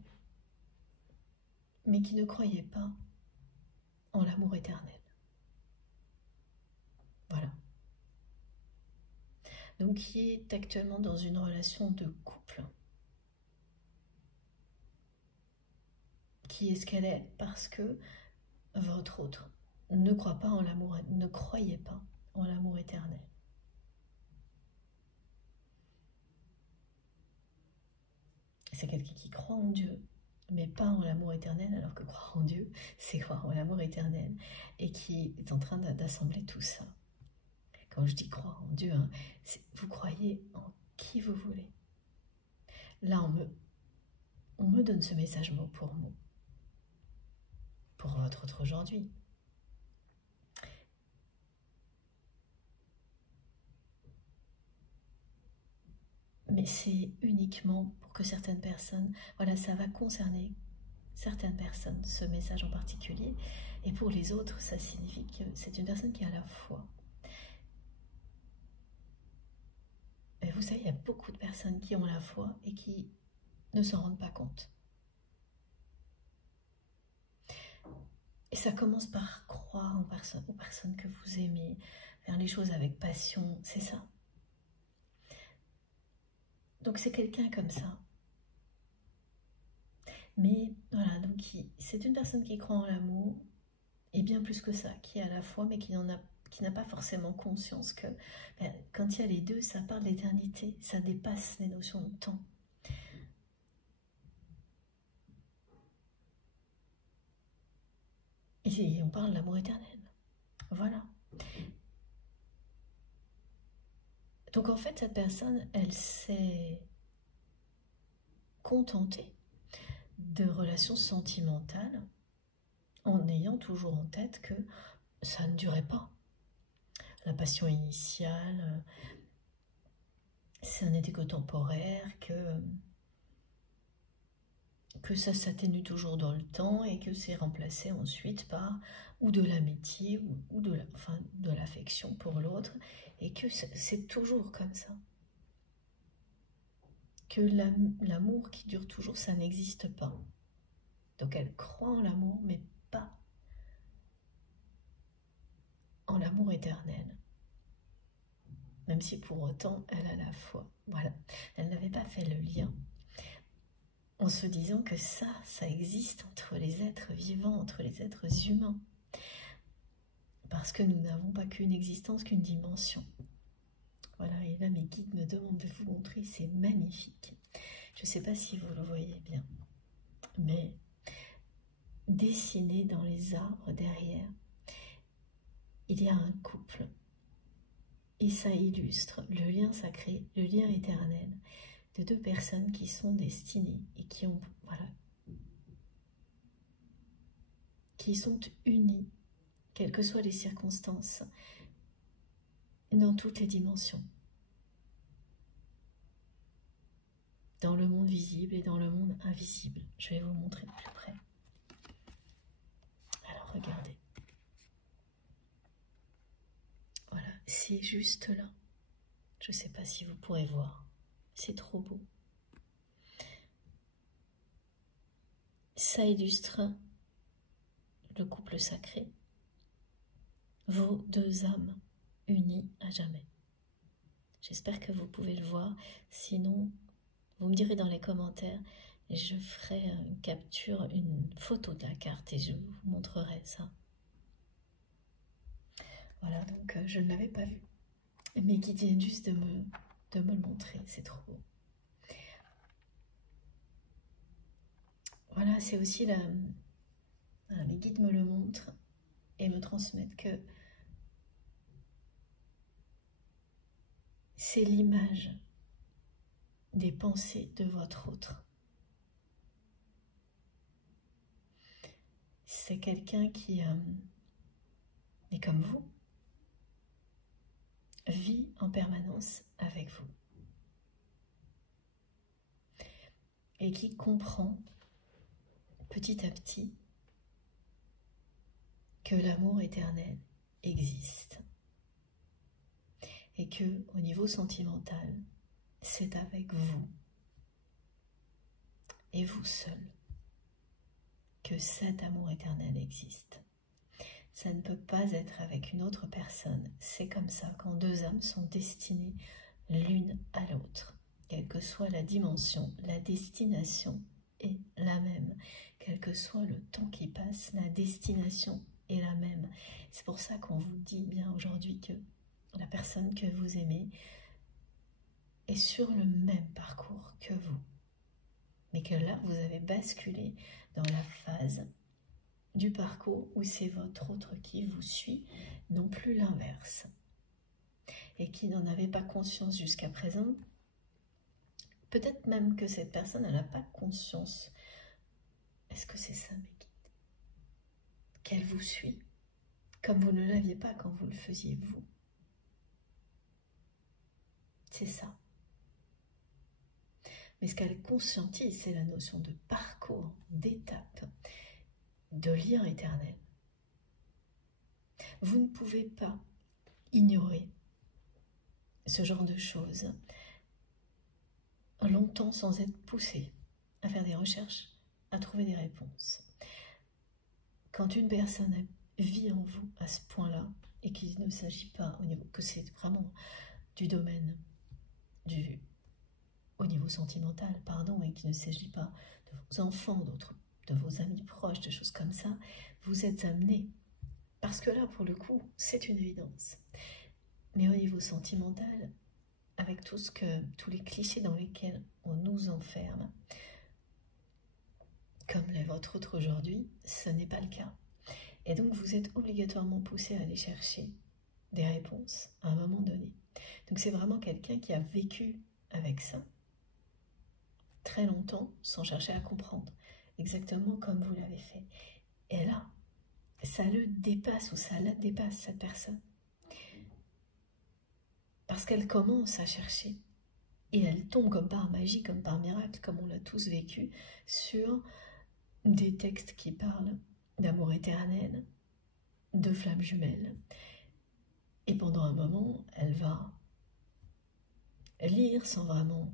mais qui ne croyait pas en l'amour éternel. Voilà. Donc qui est actuellement dans une relation de couple. Qui est ce qu'elle est parce que votre autre ne croit pas en l'amour, ne croyait pas en l'amour éternel. c'est quelqu'un qui croit en Dieu, mais pas en l'amour éternel, alors que croire en Dieu, c'est croire en l'amour éternel, et qui est en train d'assembler tout ça. Quand je dis croire en Dieu, hein, vous croyez en qui vous voulez. Là, on me donne ce message mot pour mot, pour votre autre aujourd'hui. Mais c'est uniquement pour que certaines personnes, voilà, ça va concerner certaines personnes, ce message en particulier, et pour les autres, ça signifie que c'est une personne qui a la foi. Et vous savez, il y a beaucoup de personnes qui ont la foi et qui ne s'en rendent pas compte. Et ça commence par croire aux personnes que vous aimez, faire les choses avec passion, c'est ça. Donc c'est quelqu'un comme ça. Mais voilà, donc c'est une personne qui croit en l'amour, et bien plus que ça, qui a la foi, mais qui n'a pas forcément conscience que quand il y a les deux, ça parle d'éternité, ça dépasse les notions de temps. Et on parle de l'amour éternel. Voilà. Donc en fait, cette personne, elle s'est contentée de relations sentimentales en ayant toujours en tête que ça ne durait pas. La passion initiale, ça n'était que temporaire, que ça s'atténue toujours dans le temps et que c'est remplacé ensuite par ou de l'amitié ou de l'affection pour l'autre, et que c'est toujours comme ça. Que l'amour qui dure toujours, ça n'existe pas. Donc elle croit en l'amour, mais pas en l'amour éternel. Même si pour autant, elle a la foi. Voilà, elle n'avait pas fait le lien en se disant que ça existe entre les êtres vivants, entre les êtres humains. Parce que nous n'avons pas qu'une existence, qu'une dimension. Voilà, et là mes guides me demandent de vous montrer, c'est magnifique. Je ne sais pas si vous le voyez bien, mais dessiné dans les arbres derrière, il y a un couple. Et ça illustre le lien sacré, le lien éternel de deux personnes qui sont destinées et qui ont, voilà, qui sont unies, quelles que soient les circonstances, dans toutes les dimensions. Dans le monde visible et dans le monde invisible. Je vais vous montrer de plus près. Alors regardez. Voilà, c'est juste là. Je ne sais pas si vous pourrez voir. C'est trop beau. Ça illustre le couple sacré. Vos deux âmes unies à jamais. J'espère que vous pouvez le voir. Sinon, vous me direz dans les commentaires et je ferai une capture, une photo de la carte et je vous montrerai ça. Voilà, donc je ne l'avais pas vu. Mes guides viennent juste de me le montrer, c'est trop beau. Voilà, c'est aussi voilà, mes guides me le montrent et me transmettent que c'est l'image des pensées de votre autre. C'est quelqu'un qui est comme vous, vit en permanence avec vous et qui comprend petit à petit que l'amour éternel existe et que au niveau sentimental, c'est avec vous et vous seul que cet amour éternel existe. Ça ne peut pas être avec une autre personne. C'est comme ça quand deux âmes sont destinées l'une à l'autre. Quelle que soit la dimension, la destination est la même. Quel que soit le temps qui passe, la destination est la même. C'est pour ça qu'on vous dit bien aujourd'hui que la personne que vous aimez est sur le même parcours que vous. mais que là, vous avez basculé dans la phase du parcours où c'est votre autre qui vous suit, non plus l'inverse. Et qui n'en avait pas conscience jusqu'à présent. Peut-être même que cette personne, elle n'a pas conscience. Est-ce que c'est ça, mes guides? Qu'elle vous suit, comme vous ne l'aviez pas quand vous le faisiez vous. C'est ça. Mais ce qu'elle conscientise, c'est la notion de parcours, d'étape, de lien éternel. Vous ne pouvez pas ignorer ce genre de choses longtemps sans être poussé à faire des recherches, à trouver des réponses. Quand une personne vit en vous à ce point-là, et qu'il ne s'agit pas, que c'est vraiment du domaine au niveau sentimental, pardon, et qu'il ne s'agit pas de vos enfants, de vos amis proches, de choses comme ça, vous êtes amenés, parce que là, pour le coup, c'est une évidence. Mais au niveau sentimental, avec tous les clichés dans lesquels on nous enferme, comme l'est votre autre aujourd'hui, ce n'est pas le cas. Et donc, vous êtes obligatoirement poussé à aller chercher des réponses à un moment donné. Donc, c'est vraiment quelqu'un qui a vécu avec ça très longtemps sans chercher à comprendre, exactement comme vous l'avez fait. Et là, ça le dépasse ou ça la dépasse, cette personne. Parce qu'elle commence à chercher. Et elle tombe comme par magie, comme par miracle, comme on l'a tous vécu, sur des textes qui parlent d'amour éternel, de flammes jumelles. Et pendant un moment, elle va lire sans vraiment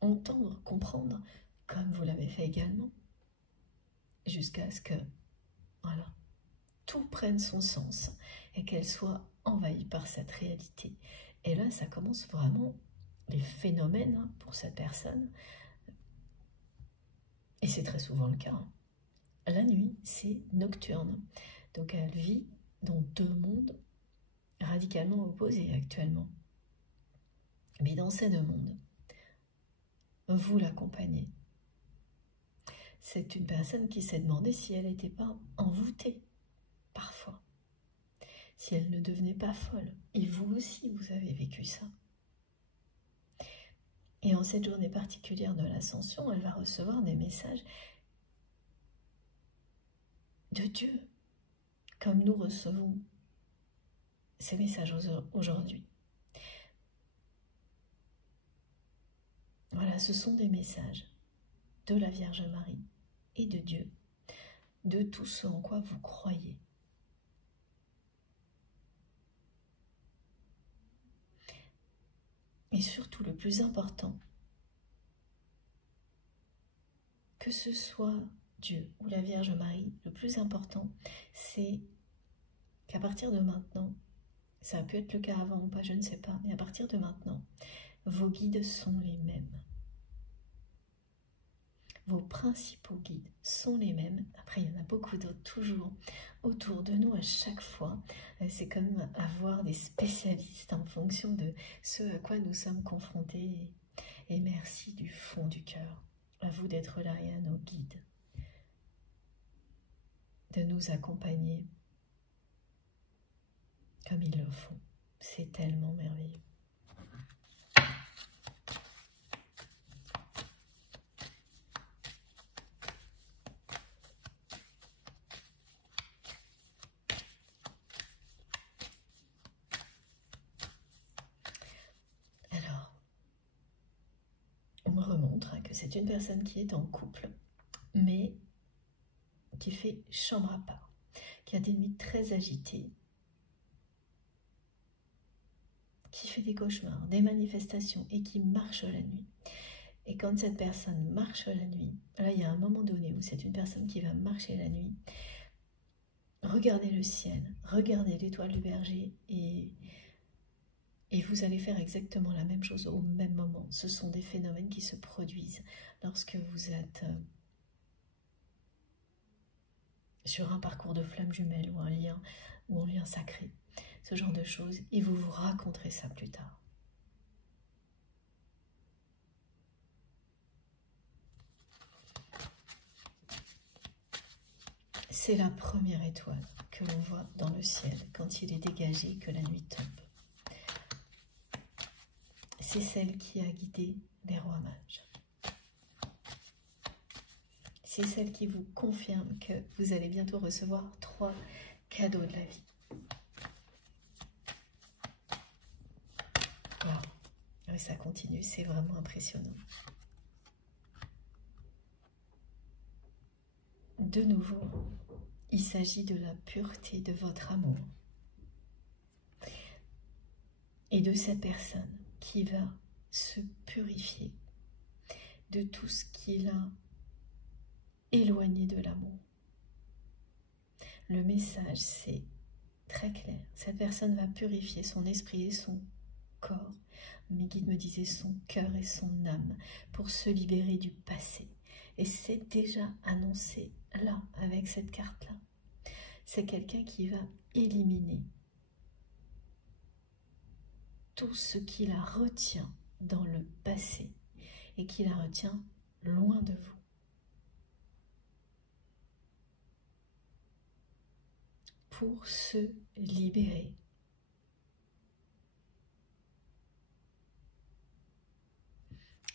entendre, comprendre, comme vous l'avez fait également, jusqu'à ce que, voilà, tout prenne son sens et qu'elle soit envahie par cette réalité. Et là, ça commence vraiment les phénomènes pour cette personne. Et c'est très souvent le cas. La nuit, c'est nocturne. Donc elle vit dans deux mondes radicalement opposés actuellement. Mais dans ces deux mondes, vous l'accompagnez. C'est une personne qui s'est demandé si elle n'était pas envoûtée, parfois. Si elle ne devenait pas folle. Et vous aussi, vous avez vécu ça. Et en cette journée particulière de l'Ascension, elle va recevoir des messages de Dieu, comme nous recevons ces messages aujourd'hui. Voilà, ce sont des messages de la Vierge Marie et de Dieu, de tout ce en quoi vous croyez. Et surtout, le plus important, que ce soit Dieu ou la Vierge Marie, le plus important, c'est qu'à partir de maintenant, ça a pu être le cas avant ou pas, je ne sais pas, mais à partir de maintenant, vos guides sont les mêmes. Vos principaux guides sont les mêmes. Après, il y en a beaucoup d'autres toujours autour de nous à chaque fois. C'est comme avoir des spécialistes en fonction de ce à quoi nous sommes confrontés. Et merci du fond du cœur à vous d'être là et à nos guides, de nous accompagner comme ils le font. C'est tellement merveilleux. C'est une personne qui est en couple, mais qui fait chambre à part, qui a des nuits très agitées, qui fait des cauchemars, des manifestations et qui marche la nuit. Et quand cette personne marche la nuit, là il y a un moment donné où c'est une personne qui va marcher la nuit, regardez le ciel, regardez l'étoile du berger et vous allez faire exactement la même chose au même moment. Ce sont des phénomènes qui se produisent lorsque vous êtes sur un parcours de flammes jumelles ou un lien sacré. Ce genre de choses. Et vous vous raconterez ça plus tard. C'est la première étoile que l'on voit dans le ciel quand il est dégagé, que la nuit tombe. C'est celle qui a guidé les rois mages. C'est celle qui vous confirme que vous allez bientôt recevoir 3 cadeaux de la vie. Wow. Et ça continue, c'est vraiment impressionnant. De nouveau, il s'agit de la pureté de votre amour et de cette personne qui va se purifier de tout ce qui l'a éloigné de l'amour. Le message, c'est très clair. Cette personne va purifier son esprit et son corps. Mes guides me disaient son cœur et son âme pour se libérer du passé. Et c'est déjà annoncé là, avec cette carte-là. C'est quelqu'un qui va éliminer tout ce qui la retient dans le passé et qui la retient loin de vous. Pour se libérer.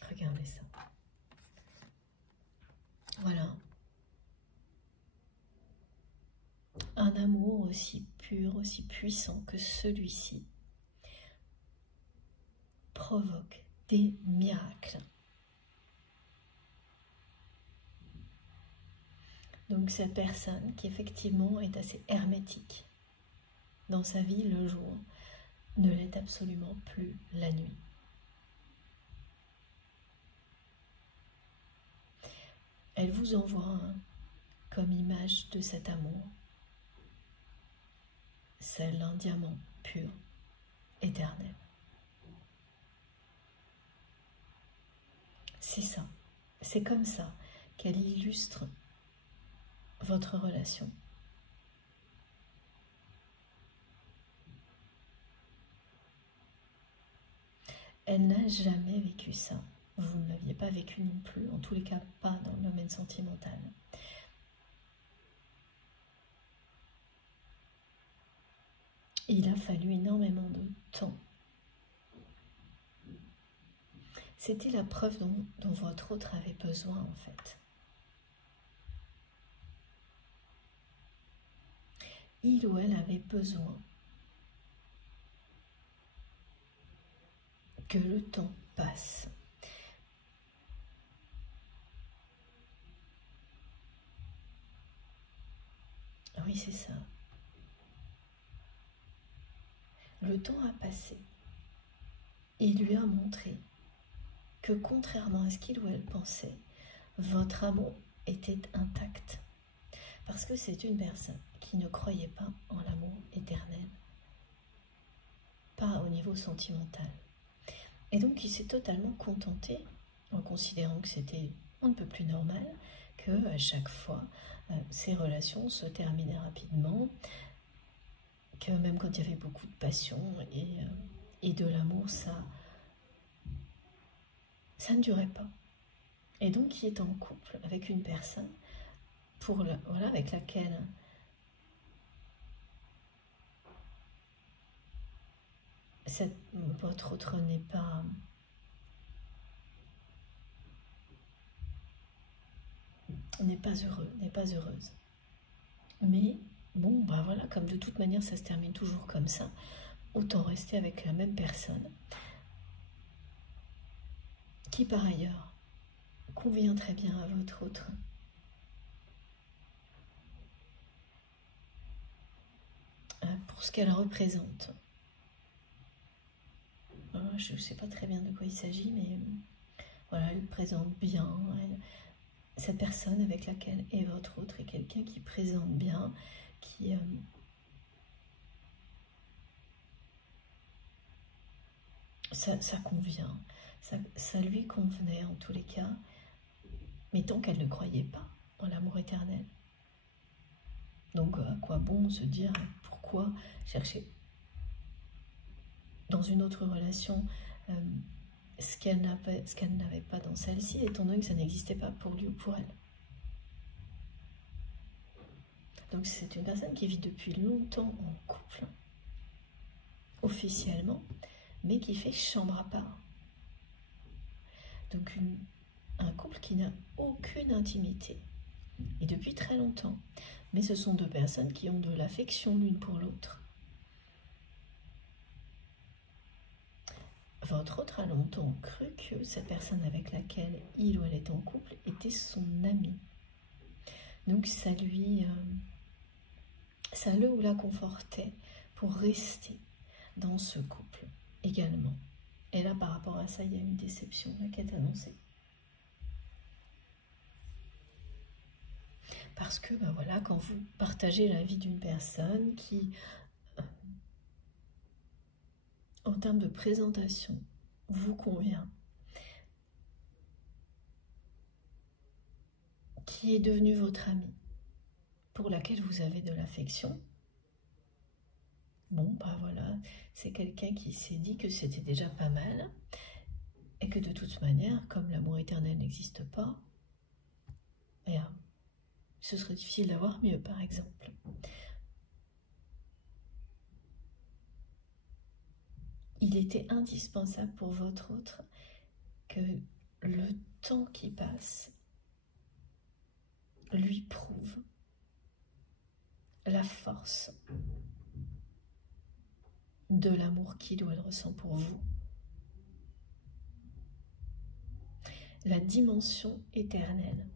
Regardez ça. Voilà. Un amour aussi pur, aussi puissant que celui-ci provoque des miracles. Donc cette personne qui effectivement est assez hermétique dans sa vie le jour, ne l'est absolument plus la nuit. Elle vous envoie comme image de cet amour, celle d'un diamant pur, éternel. C'est ça, c'est comme ça qu'elle illustre votre relation. Elle n'a jamais vécu ça. Vous ne l'aviez pas vécu non plus, en tous les cas pas dans le domaine sentimental. Il a fallu énormément de temps. C'était la preuve dont votre autre avait besoin en fait. Il ou elle avait besoin que le temps passe. Oui, c'est ça. Le temps a passé. Il lui a montré que contrairement à ce qu'il ou elle pensait, votre amour était intact. Parce que c'est une personne qui ne croyait pas en l'amour éternel. Pas au niveau sentimental. Et donc il s'est totalement contenté, en considérant que c'était un peu plus normal, que à chaque fois, ces relations se terminaient rapidement, que même quand il y avait beaucoup de passion et de l'amour, ça ne durait pas. Et donc il est en couple avec une personne voilà, avec laquelle votre autre n'est pas heureux, n'est pas heureuse. Mais bon, bah voilà, comme de toute manière ça se termine toujours comme ça, autant rester avec la même personne qui par ailleurs convient très bien à votre autre. Pour ce qu'elle représente. Je ne sais pas très bien de quoi il s'agit, mais voilà, elle présente bien. Cette personne avec laquelle est votre autre est quelqu'un qui présente bien, qui ça convient, ça lui convenait en tous les cas, mais tant qu'elle ne croyait pas en l'amour éternel. Donc à quoi bon se dire pourquoi chercher dans une autre relation ce qu'elle n'avait pas dans celle-ci, étant donné que ça n'existait pas pour lui ou pour elle. Donc c'est une personne qui vit depuis longtemps en couple, officiellement, mais qui fait chambre à part. Donc un couple qui n'a aucune intimité, et depuis très longtemps. Mais ce sont deux personnes qui ont de l'affection l'une pour l'autre. Votre autre a longtemps cru que cette personne avec laquelle il ou elle est en couple était son ami. Donc ça le ou la confortait pour rester dans ce couple également. Et là, par rapport à ça, il y a une déception qui est annoncée. Parce que, ben voilà, quand vous partagez la vie d'une personne qui, en termes de présentation, vous convient, qui est devenu votre ami, pour laquelle vous avez de l'affection, bon, bah voilà, c'est quelqu'un qui s'est dit que c'était déjà pas mal, et que de toute manière, comme l'amour éternel n'existe pas, ce serait difficile d'avoir mieux, par exemple. Il était indispensable pour votre autre que le temps qui passe lui prouve la force de l'amour qu'il ou elle ressent pour vous. La dimension éternelle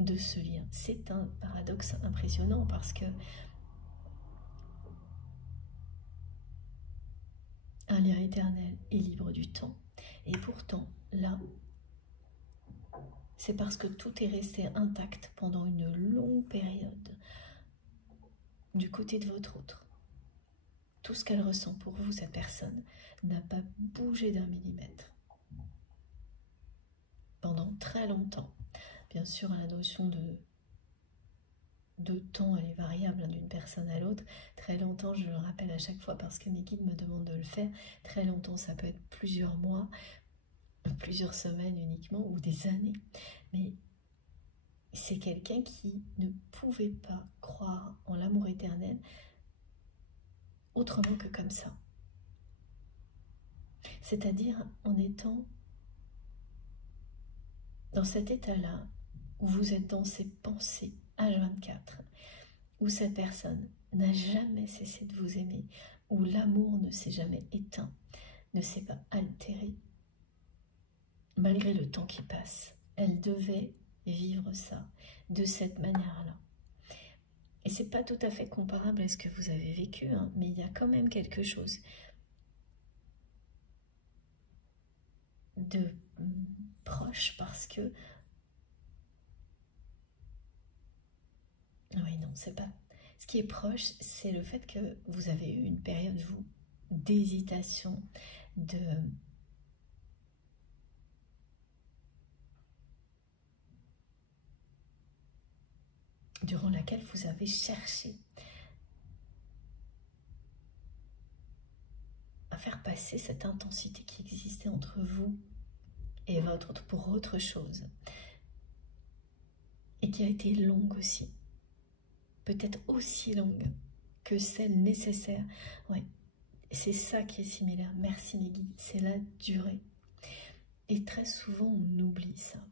de ce lien. C'est un paradoxe impressionnant parce que un lien éternel est libre du temps. Et pourtant, là, c'est parce que tout est resté intact pendant une longue période du côté de votre autre. Tout ce qu'elle ressent pour vous, cette personne, n'a pas bougé d'un millimètre. Pendant très longtemps. Bien sûr, la notion de temps, elle est variable d'une personne à l'autre. Très longtemps, je le rappelle à chaque fois parce que mes guides me demandent de le faire. Très longtemps, ça peut être plusieurs mois, plusieurs semaines uniquement, ou des années. Mais c'est quelqu'un qui ne pouvait pas croire en l'amour éternel autrement que comme ça. C'est-à-dire en étant dans cet état-là où vous êtes dans ces pensées H24, où cette personne n'a jamais cessé de vous aimer, où l'amour ne s'est jamais éteint, ne s'est pas altéré. Malgré le temps qui passe, elle devait vivre ça de cette manière-là. Et c'est pas tout à fait comparable à ce que vous avez vécu, hein, mais il y a quand même quelque chose de proche parce que oui, non, c'est pas. Ce qui est proche, c'est le fait que vous avez eu une période, vous, d'hésitation, durant laquelle vous avez cherché à faire passer cette intensité qui existait entre vous et votre autre pour autre chose, et qui a été longue aussi, peut-être aussi longue que celle nécessaire. Ouais, c'est ça qui est similaire. Merci mes guides, c'est la durée. Et très souvent on oublie ça.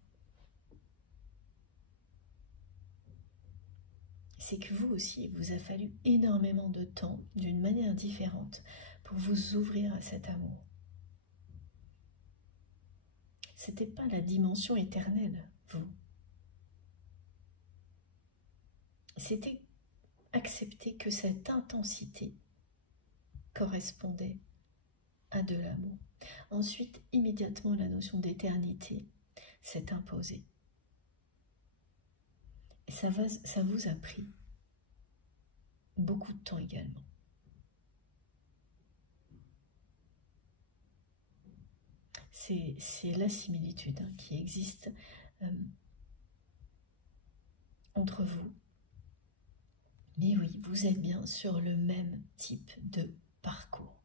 C'est que vous aussi, il vous a fallu énormément de temps, d'une manière différente, pour vous ouvrir à cet amour. C'était pas la dimension éternelle, vous. C'était accepter que cette intensité correspondait à de l'amour. Ensuite, immédiatement, la notion d'éternité s'est imposée. Et ça vous a pris beaucoup de temps également. C'est la similitude qui existe entre vous. Mais oui, vous êtes bien sur le même type de parcours.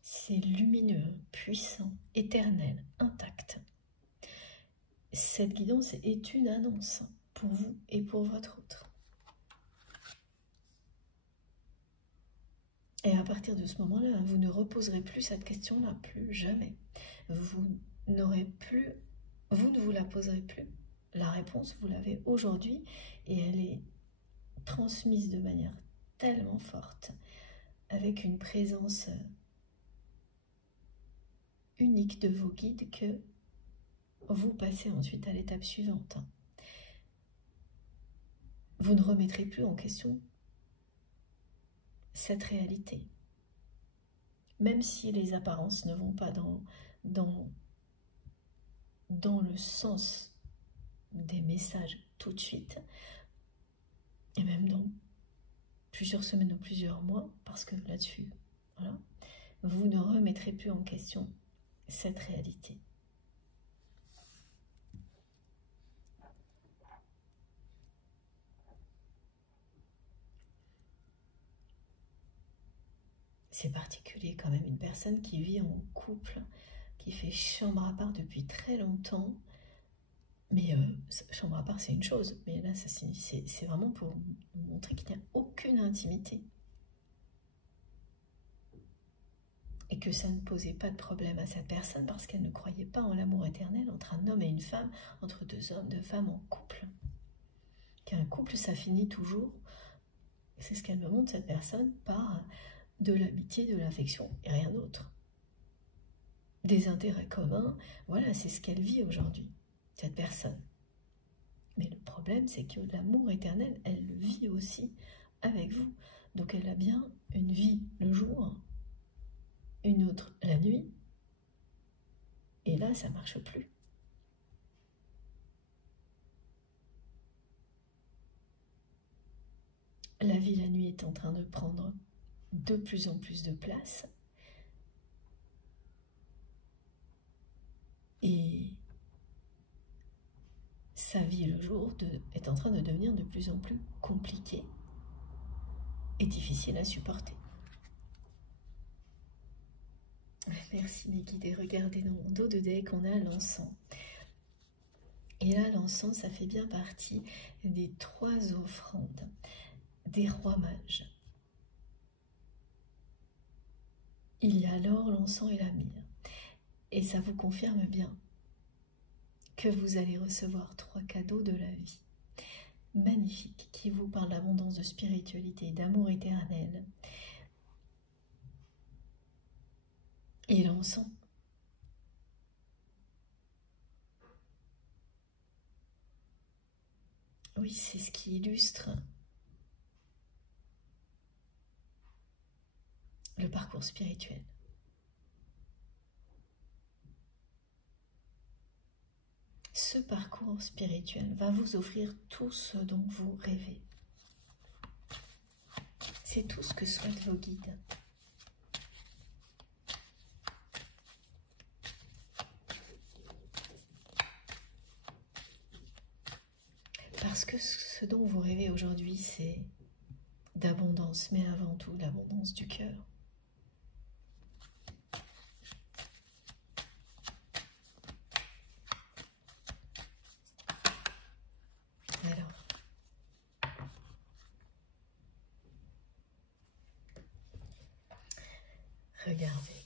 C'est lumineux, puissant, éternel, intact. cette guidance est une annonce pour vous et pour votre autre. Et à partir de ce moment-là, vous ne reposerez plus cette question-là, plus jamais. Vous ne vous la poserez plus. La réponse, vous l'avez aujourd'hui et elle est transmise de manière tellement forte, avec une présence unique de vos guides, que vous passez ensuite à l'étape suivante. Vous ne remettrez plus en question cette réalité. Même si les apparences ne vont pas dans le sens des messages tout de suite, et même dans plusieurs semaines ou plusieurs mois, parce que là-dessus, voilà, vous ne remettrez plus en question cette réalité. C'est particulier quand même, une personne qui vit en couple, qui fait chambre à part depuis très longtemps, mais chambre à part c'est une chose, mais là c'est vraiment pour vous montrer qu'il n'y a aucune intimité. Et que ça ne posait pas de problème à cette personne parce qu'elle ne croyait pas en l'amour éternel entre un homme et une femme, entre deux hommes, deux femmes en couple. Qu'un couple, ça finit toujours, c'est ce qu'elle me montre cette personne, par de l'amitié, de l'affection et rien d'autre. Des intérêts communs, voilà, c'est ce qu'elle vit aujourd'hui, cette personne. Mais le problème, c'est que l'amour éternel, elle le vit aussi avec vous. Donc elle a bien une vie le jour, une autre la nuit, et là ça marche plus. La vie la nuit est en train de prendre de plus en plus de place, et sa vie le jour est en train de devenir de plus en plus compliquée et difficile à supporter. Merci mes guides. Regardez dans mon dos de deck, on a l'encens. Et là, l'encens, ça fait bien partie des 3 offrandes des rois mages. Il y a l'or, l'encens et la myrrhe. Et ça vous confirme bien que vous allez recevoir 3 cadeaux de la vie magnifiques qui vous parlent d'abondance, de spiritualité, d'amour éternel. Et l'encens, oui, c'est ce qui illustre le parcours spirituel. Ce parcours spirituel va vous offrir tout ce dont vous rêvez. C'est tout ce que souhaitent vos guides. Parce que ce dont vous rêvez aujourd'hui, c'est d'abondance, mais avant tout l'abondance du cœur. Alors, regardez.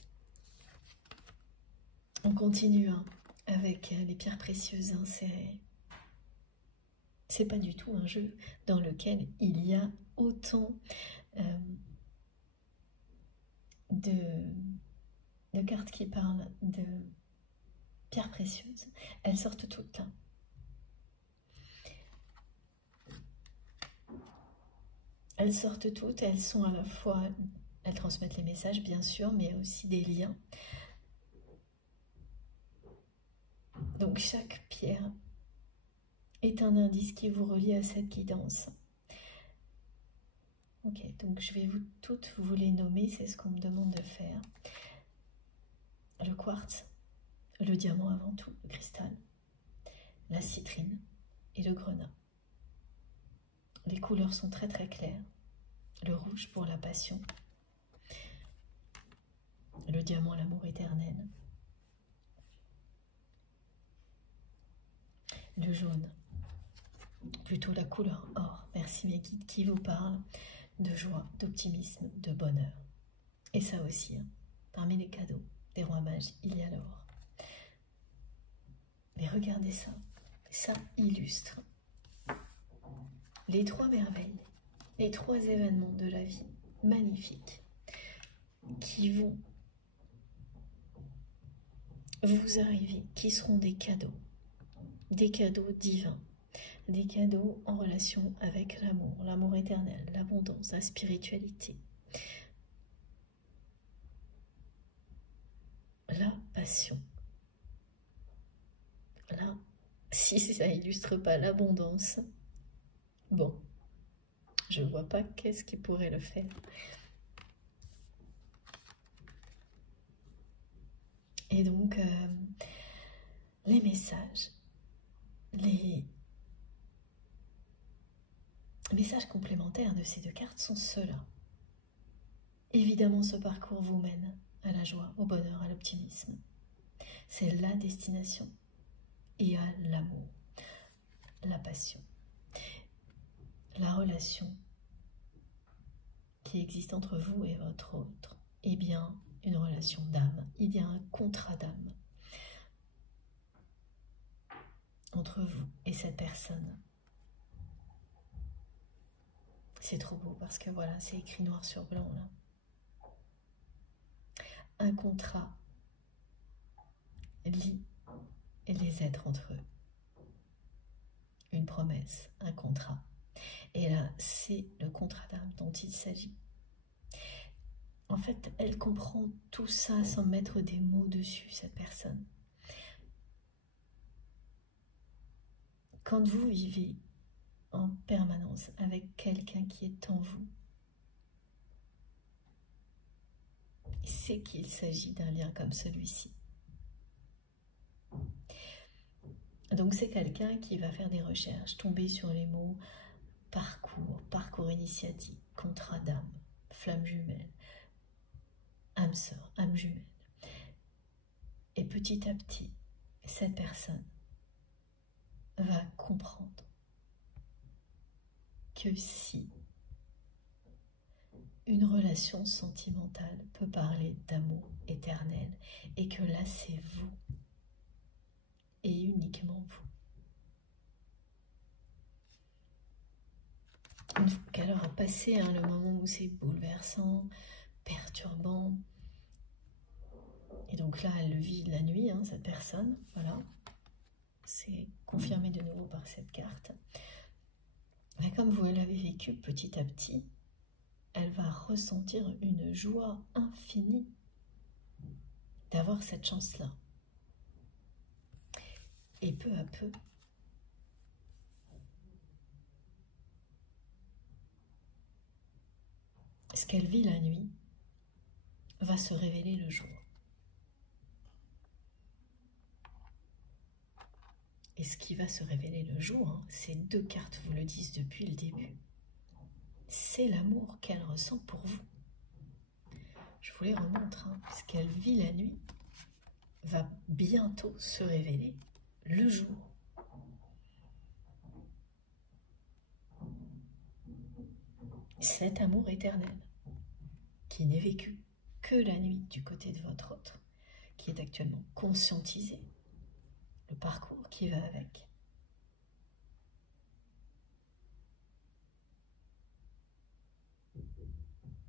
On continue avec les pierres précieuses insérées. C'est pas du tout un jeu dans lequel il y a autant de cartes qui parlent de pierres précieuses. Elles sortent toutes. Elles sortent toutes, elles sont à la fois, elles transmettent les messages bien sûr, mais aussi des liens. Donc chaque pierre est un indice qui vous relie à cette guidance. Ok, donc je vais toutes vous les nommer, c'est ce qu'on me demande de faire. Le quartz, le diamant avant tout, le cristal, la citrine et le grenat. Les couleurs sont très très claires. Le rouge pour la passion, le diamant l'amour éternel, le jaune, plutôt la couleur or. Merci mes guides qui vous parlent de joie, d'optimisme, de bonheur. Et ça aussi, hein, parmi les cadeaux des rois mages, il y a l'or. Mais regardez ça, ça illustre les 3 merveilles, les 3 événements de la vie magnifiques qui vont vous arriver, qui seront des cadeaux divins, des cadeaux en relation avec l'amour, l'amour éternel, l'abondance, la spiritualité, la passion. Là, si ça illustre pas l'abondance, bon, je vois pas qu'est-ce qui pourrait le faire. Et donc, les messages, les messages complémentaires de ces 2 cartes sont ceux-là. Évidemment, ce parcours vous mène à la joie, au bonheur, à l'optimisme. C'est la destination et à l'amour, la passion, la relation qui existe entre vous et votre autre. Eh bien, une relation d'âme, il y a un contrat d'âme entre vous et cette personne. C'est trop beau parce que voilà, c'est écrit noir sur blanc là. Un contrat lie les êtres entre eux. Une promesse, un contrat. Et là, c'est le contrat d'âme dont il s'agit. En fait, elle comprend tout ça sans mettre des mots dessus, cette personne. Quand vous vivez en permanence avec quelqu'un qui est en vous, c'est qu'il s'agit d'un lien comme celui-ci. Donc c'est quelqu'un qui va faire des recherches, tomber sur les mots parcours, parcours initiatique, contrat d'âme, flamme jumelle, âme sœur, âme jumelle. Et petit à petit, cette personne va comprendre que si une relation sentimentale peut parler d'amour éternel et que là c'est vous et uniquement vous. Une fois qu'elle aura passé le moment où c'est bouleversant, perturbant, et donc là elle le vit la nuit, cette personne, voilà, c'est confirmé de nouveau par cette carte. Mais comme vous l'avez vécu petit à petit, elle va ressentir une joie infinie d'avoir cette chance-là. Et peu à peu, ce qu'elle vit la nuit va se révéler le jour. Et ce qui va se révéler le jour, ces 2 cartes vous le disent depuis le début, c'est l'amour qu'elle ressent pour vous. Je vous les remontre, ce qu'elle vit la nuit va bientôt se révéler le jour. Cet amour éternel qui n'est vécu que la nuit du côté de votre autre, qui est actuellement conscientisé, le parcours qui va avec.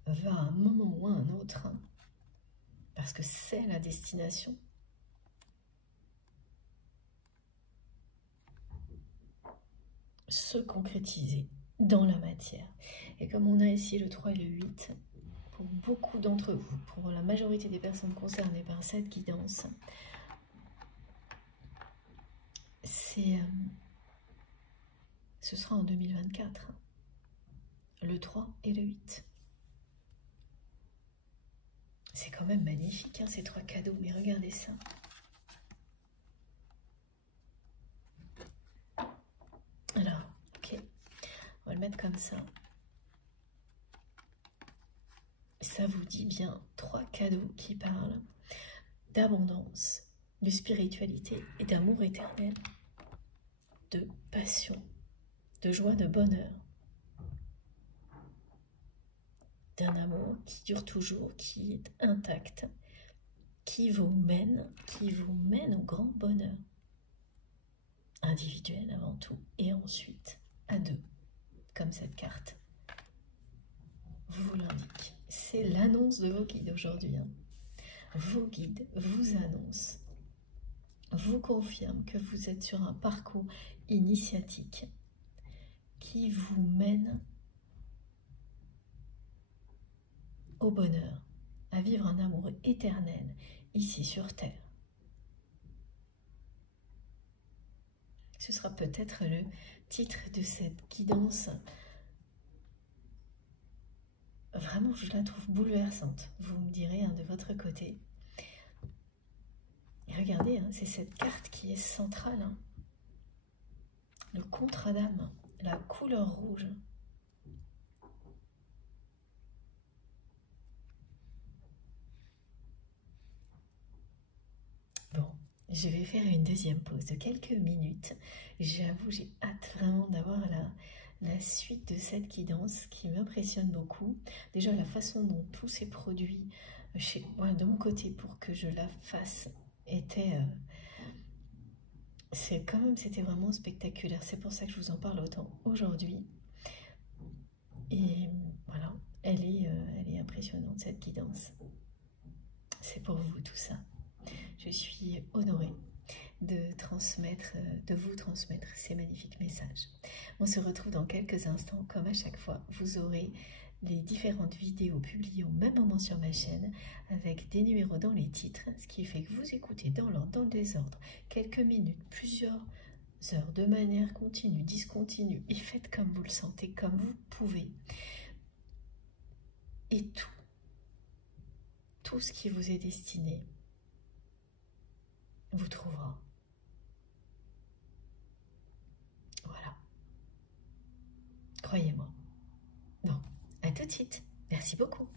Va à un moment ou à un autre, parce que c'est la destination, se concrétiser dans la matière. Et comme on a ici le 3 et le 8, pour beaucoup d'entre vous, pour la majorité des personnes concernées par cette guidance, ce sera en 2024, le 3 et le 8. C'est quand même magnifique, ces 3 cadeaux, mais regardez ça. Alors, ok, on va le mettre comme ça. Ça vous dit bien 3 cadeaux qui parlent d'abondance, de spiritualité et d'amour éternel. de passion, de joie, de bonheur, d'un amour qui dure toujours, qui est intact, qui vous mène au grand bonheur, individuel avant tout, et ensuite à deux, comme cette carte vous l'indique. C'est l'annonce de vos guides aujourd'hui. Vos guides vous annoncent, vous confirment que vous êtes sur un parcours initiatique qui vous mène au bonheur, à vivre un amour éternel ici sur Terre. Ce sera peut-être le titre de cette guidance. Vraiment, je la trouve bouleversante. Vous me direz de votre côté. Et regardez, c'est cette carte qui est centrale. Le contrat d'âme, la couleur rouge. Bon, je vais faire une deuxième pause de quelques minutes. J'avoue, j'ai hâte vraiment d'avoir la suite de cette guidance qui m'impressionne beaucoup. Déjà, la façon dont tout s'est produit de mon côté pour que je la fasse était... c'était vraiment spectaculaire. C'est pour ça que je vous en parle autant aujourd'hui. Et voilà, elle est impressionnante, cette guidance. C'est pour vous tout ça. Je suis honorée de vous transmettre ces magnifiques messages. On se retrouve dans quelques instants. Comme à chaque fois, vous aurez les différentes vidéos publiées au même moment sur ma chaîne avec des numéros dans les titres, ce qui fait que vous écoutez dans l'ordre, dans le désordre, quelques minutes, plusieurs heures, de manière continue, discontinue, et faites comme vous le sentez, comme vous pouvez. Et tout ce qui vous est destiné vous trouvera. Voilà. Croyez-moi. Bon, à tout de suite. Merci beaucoup.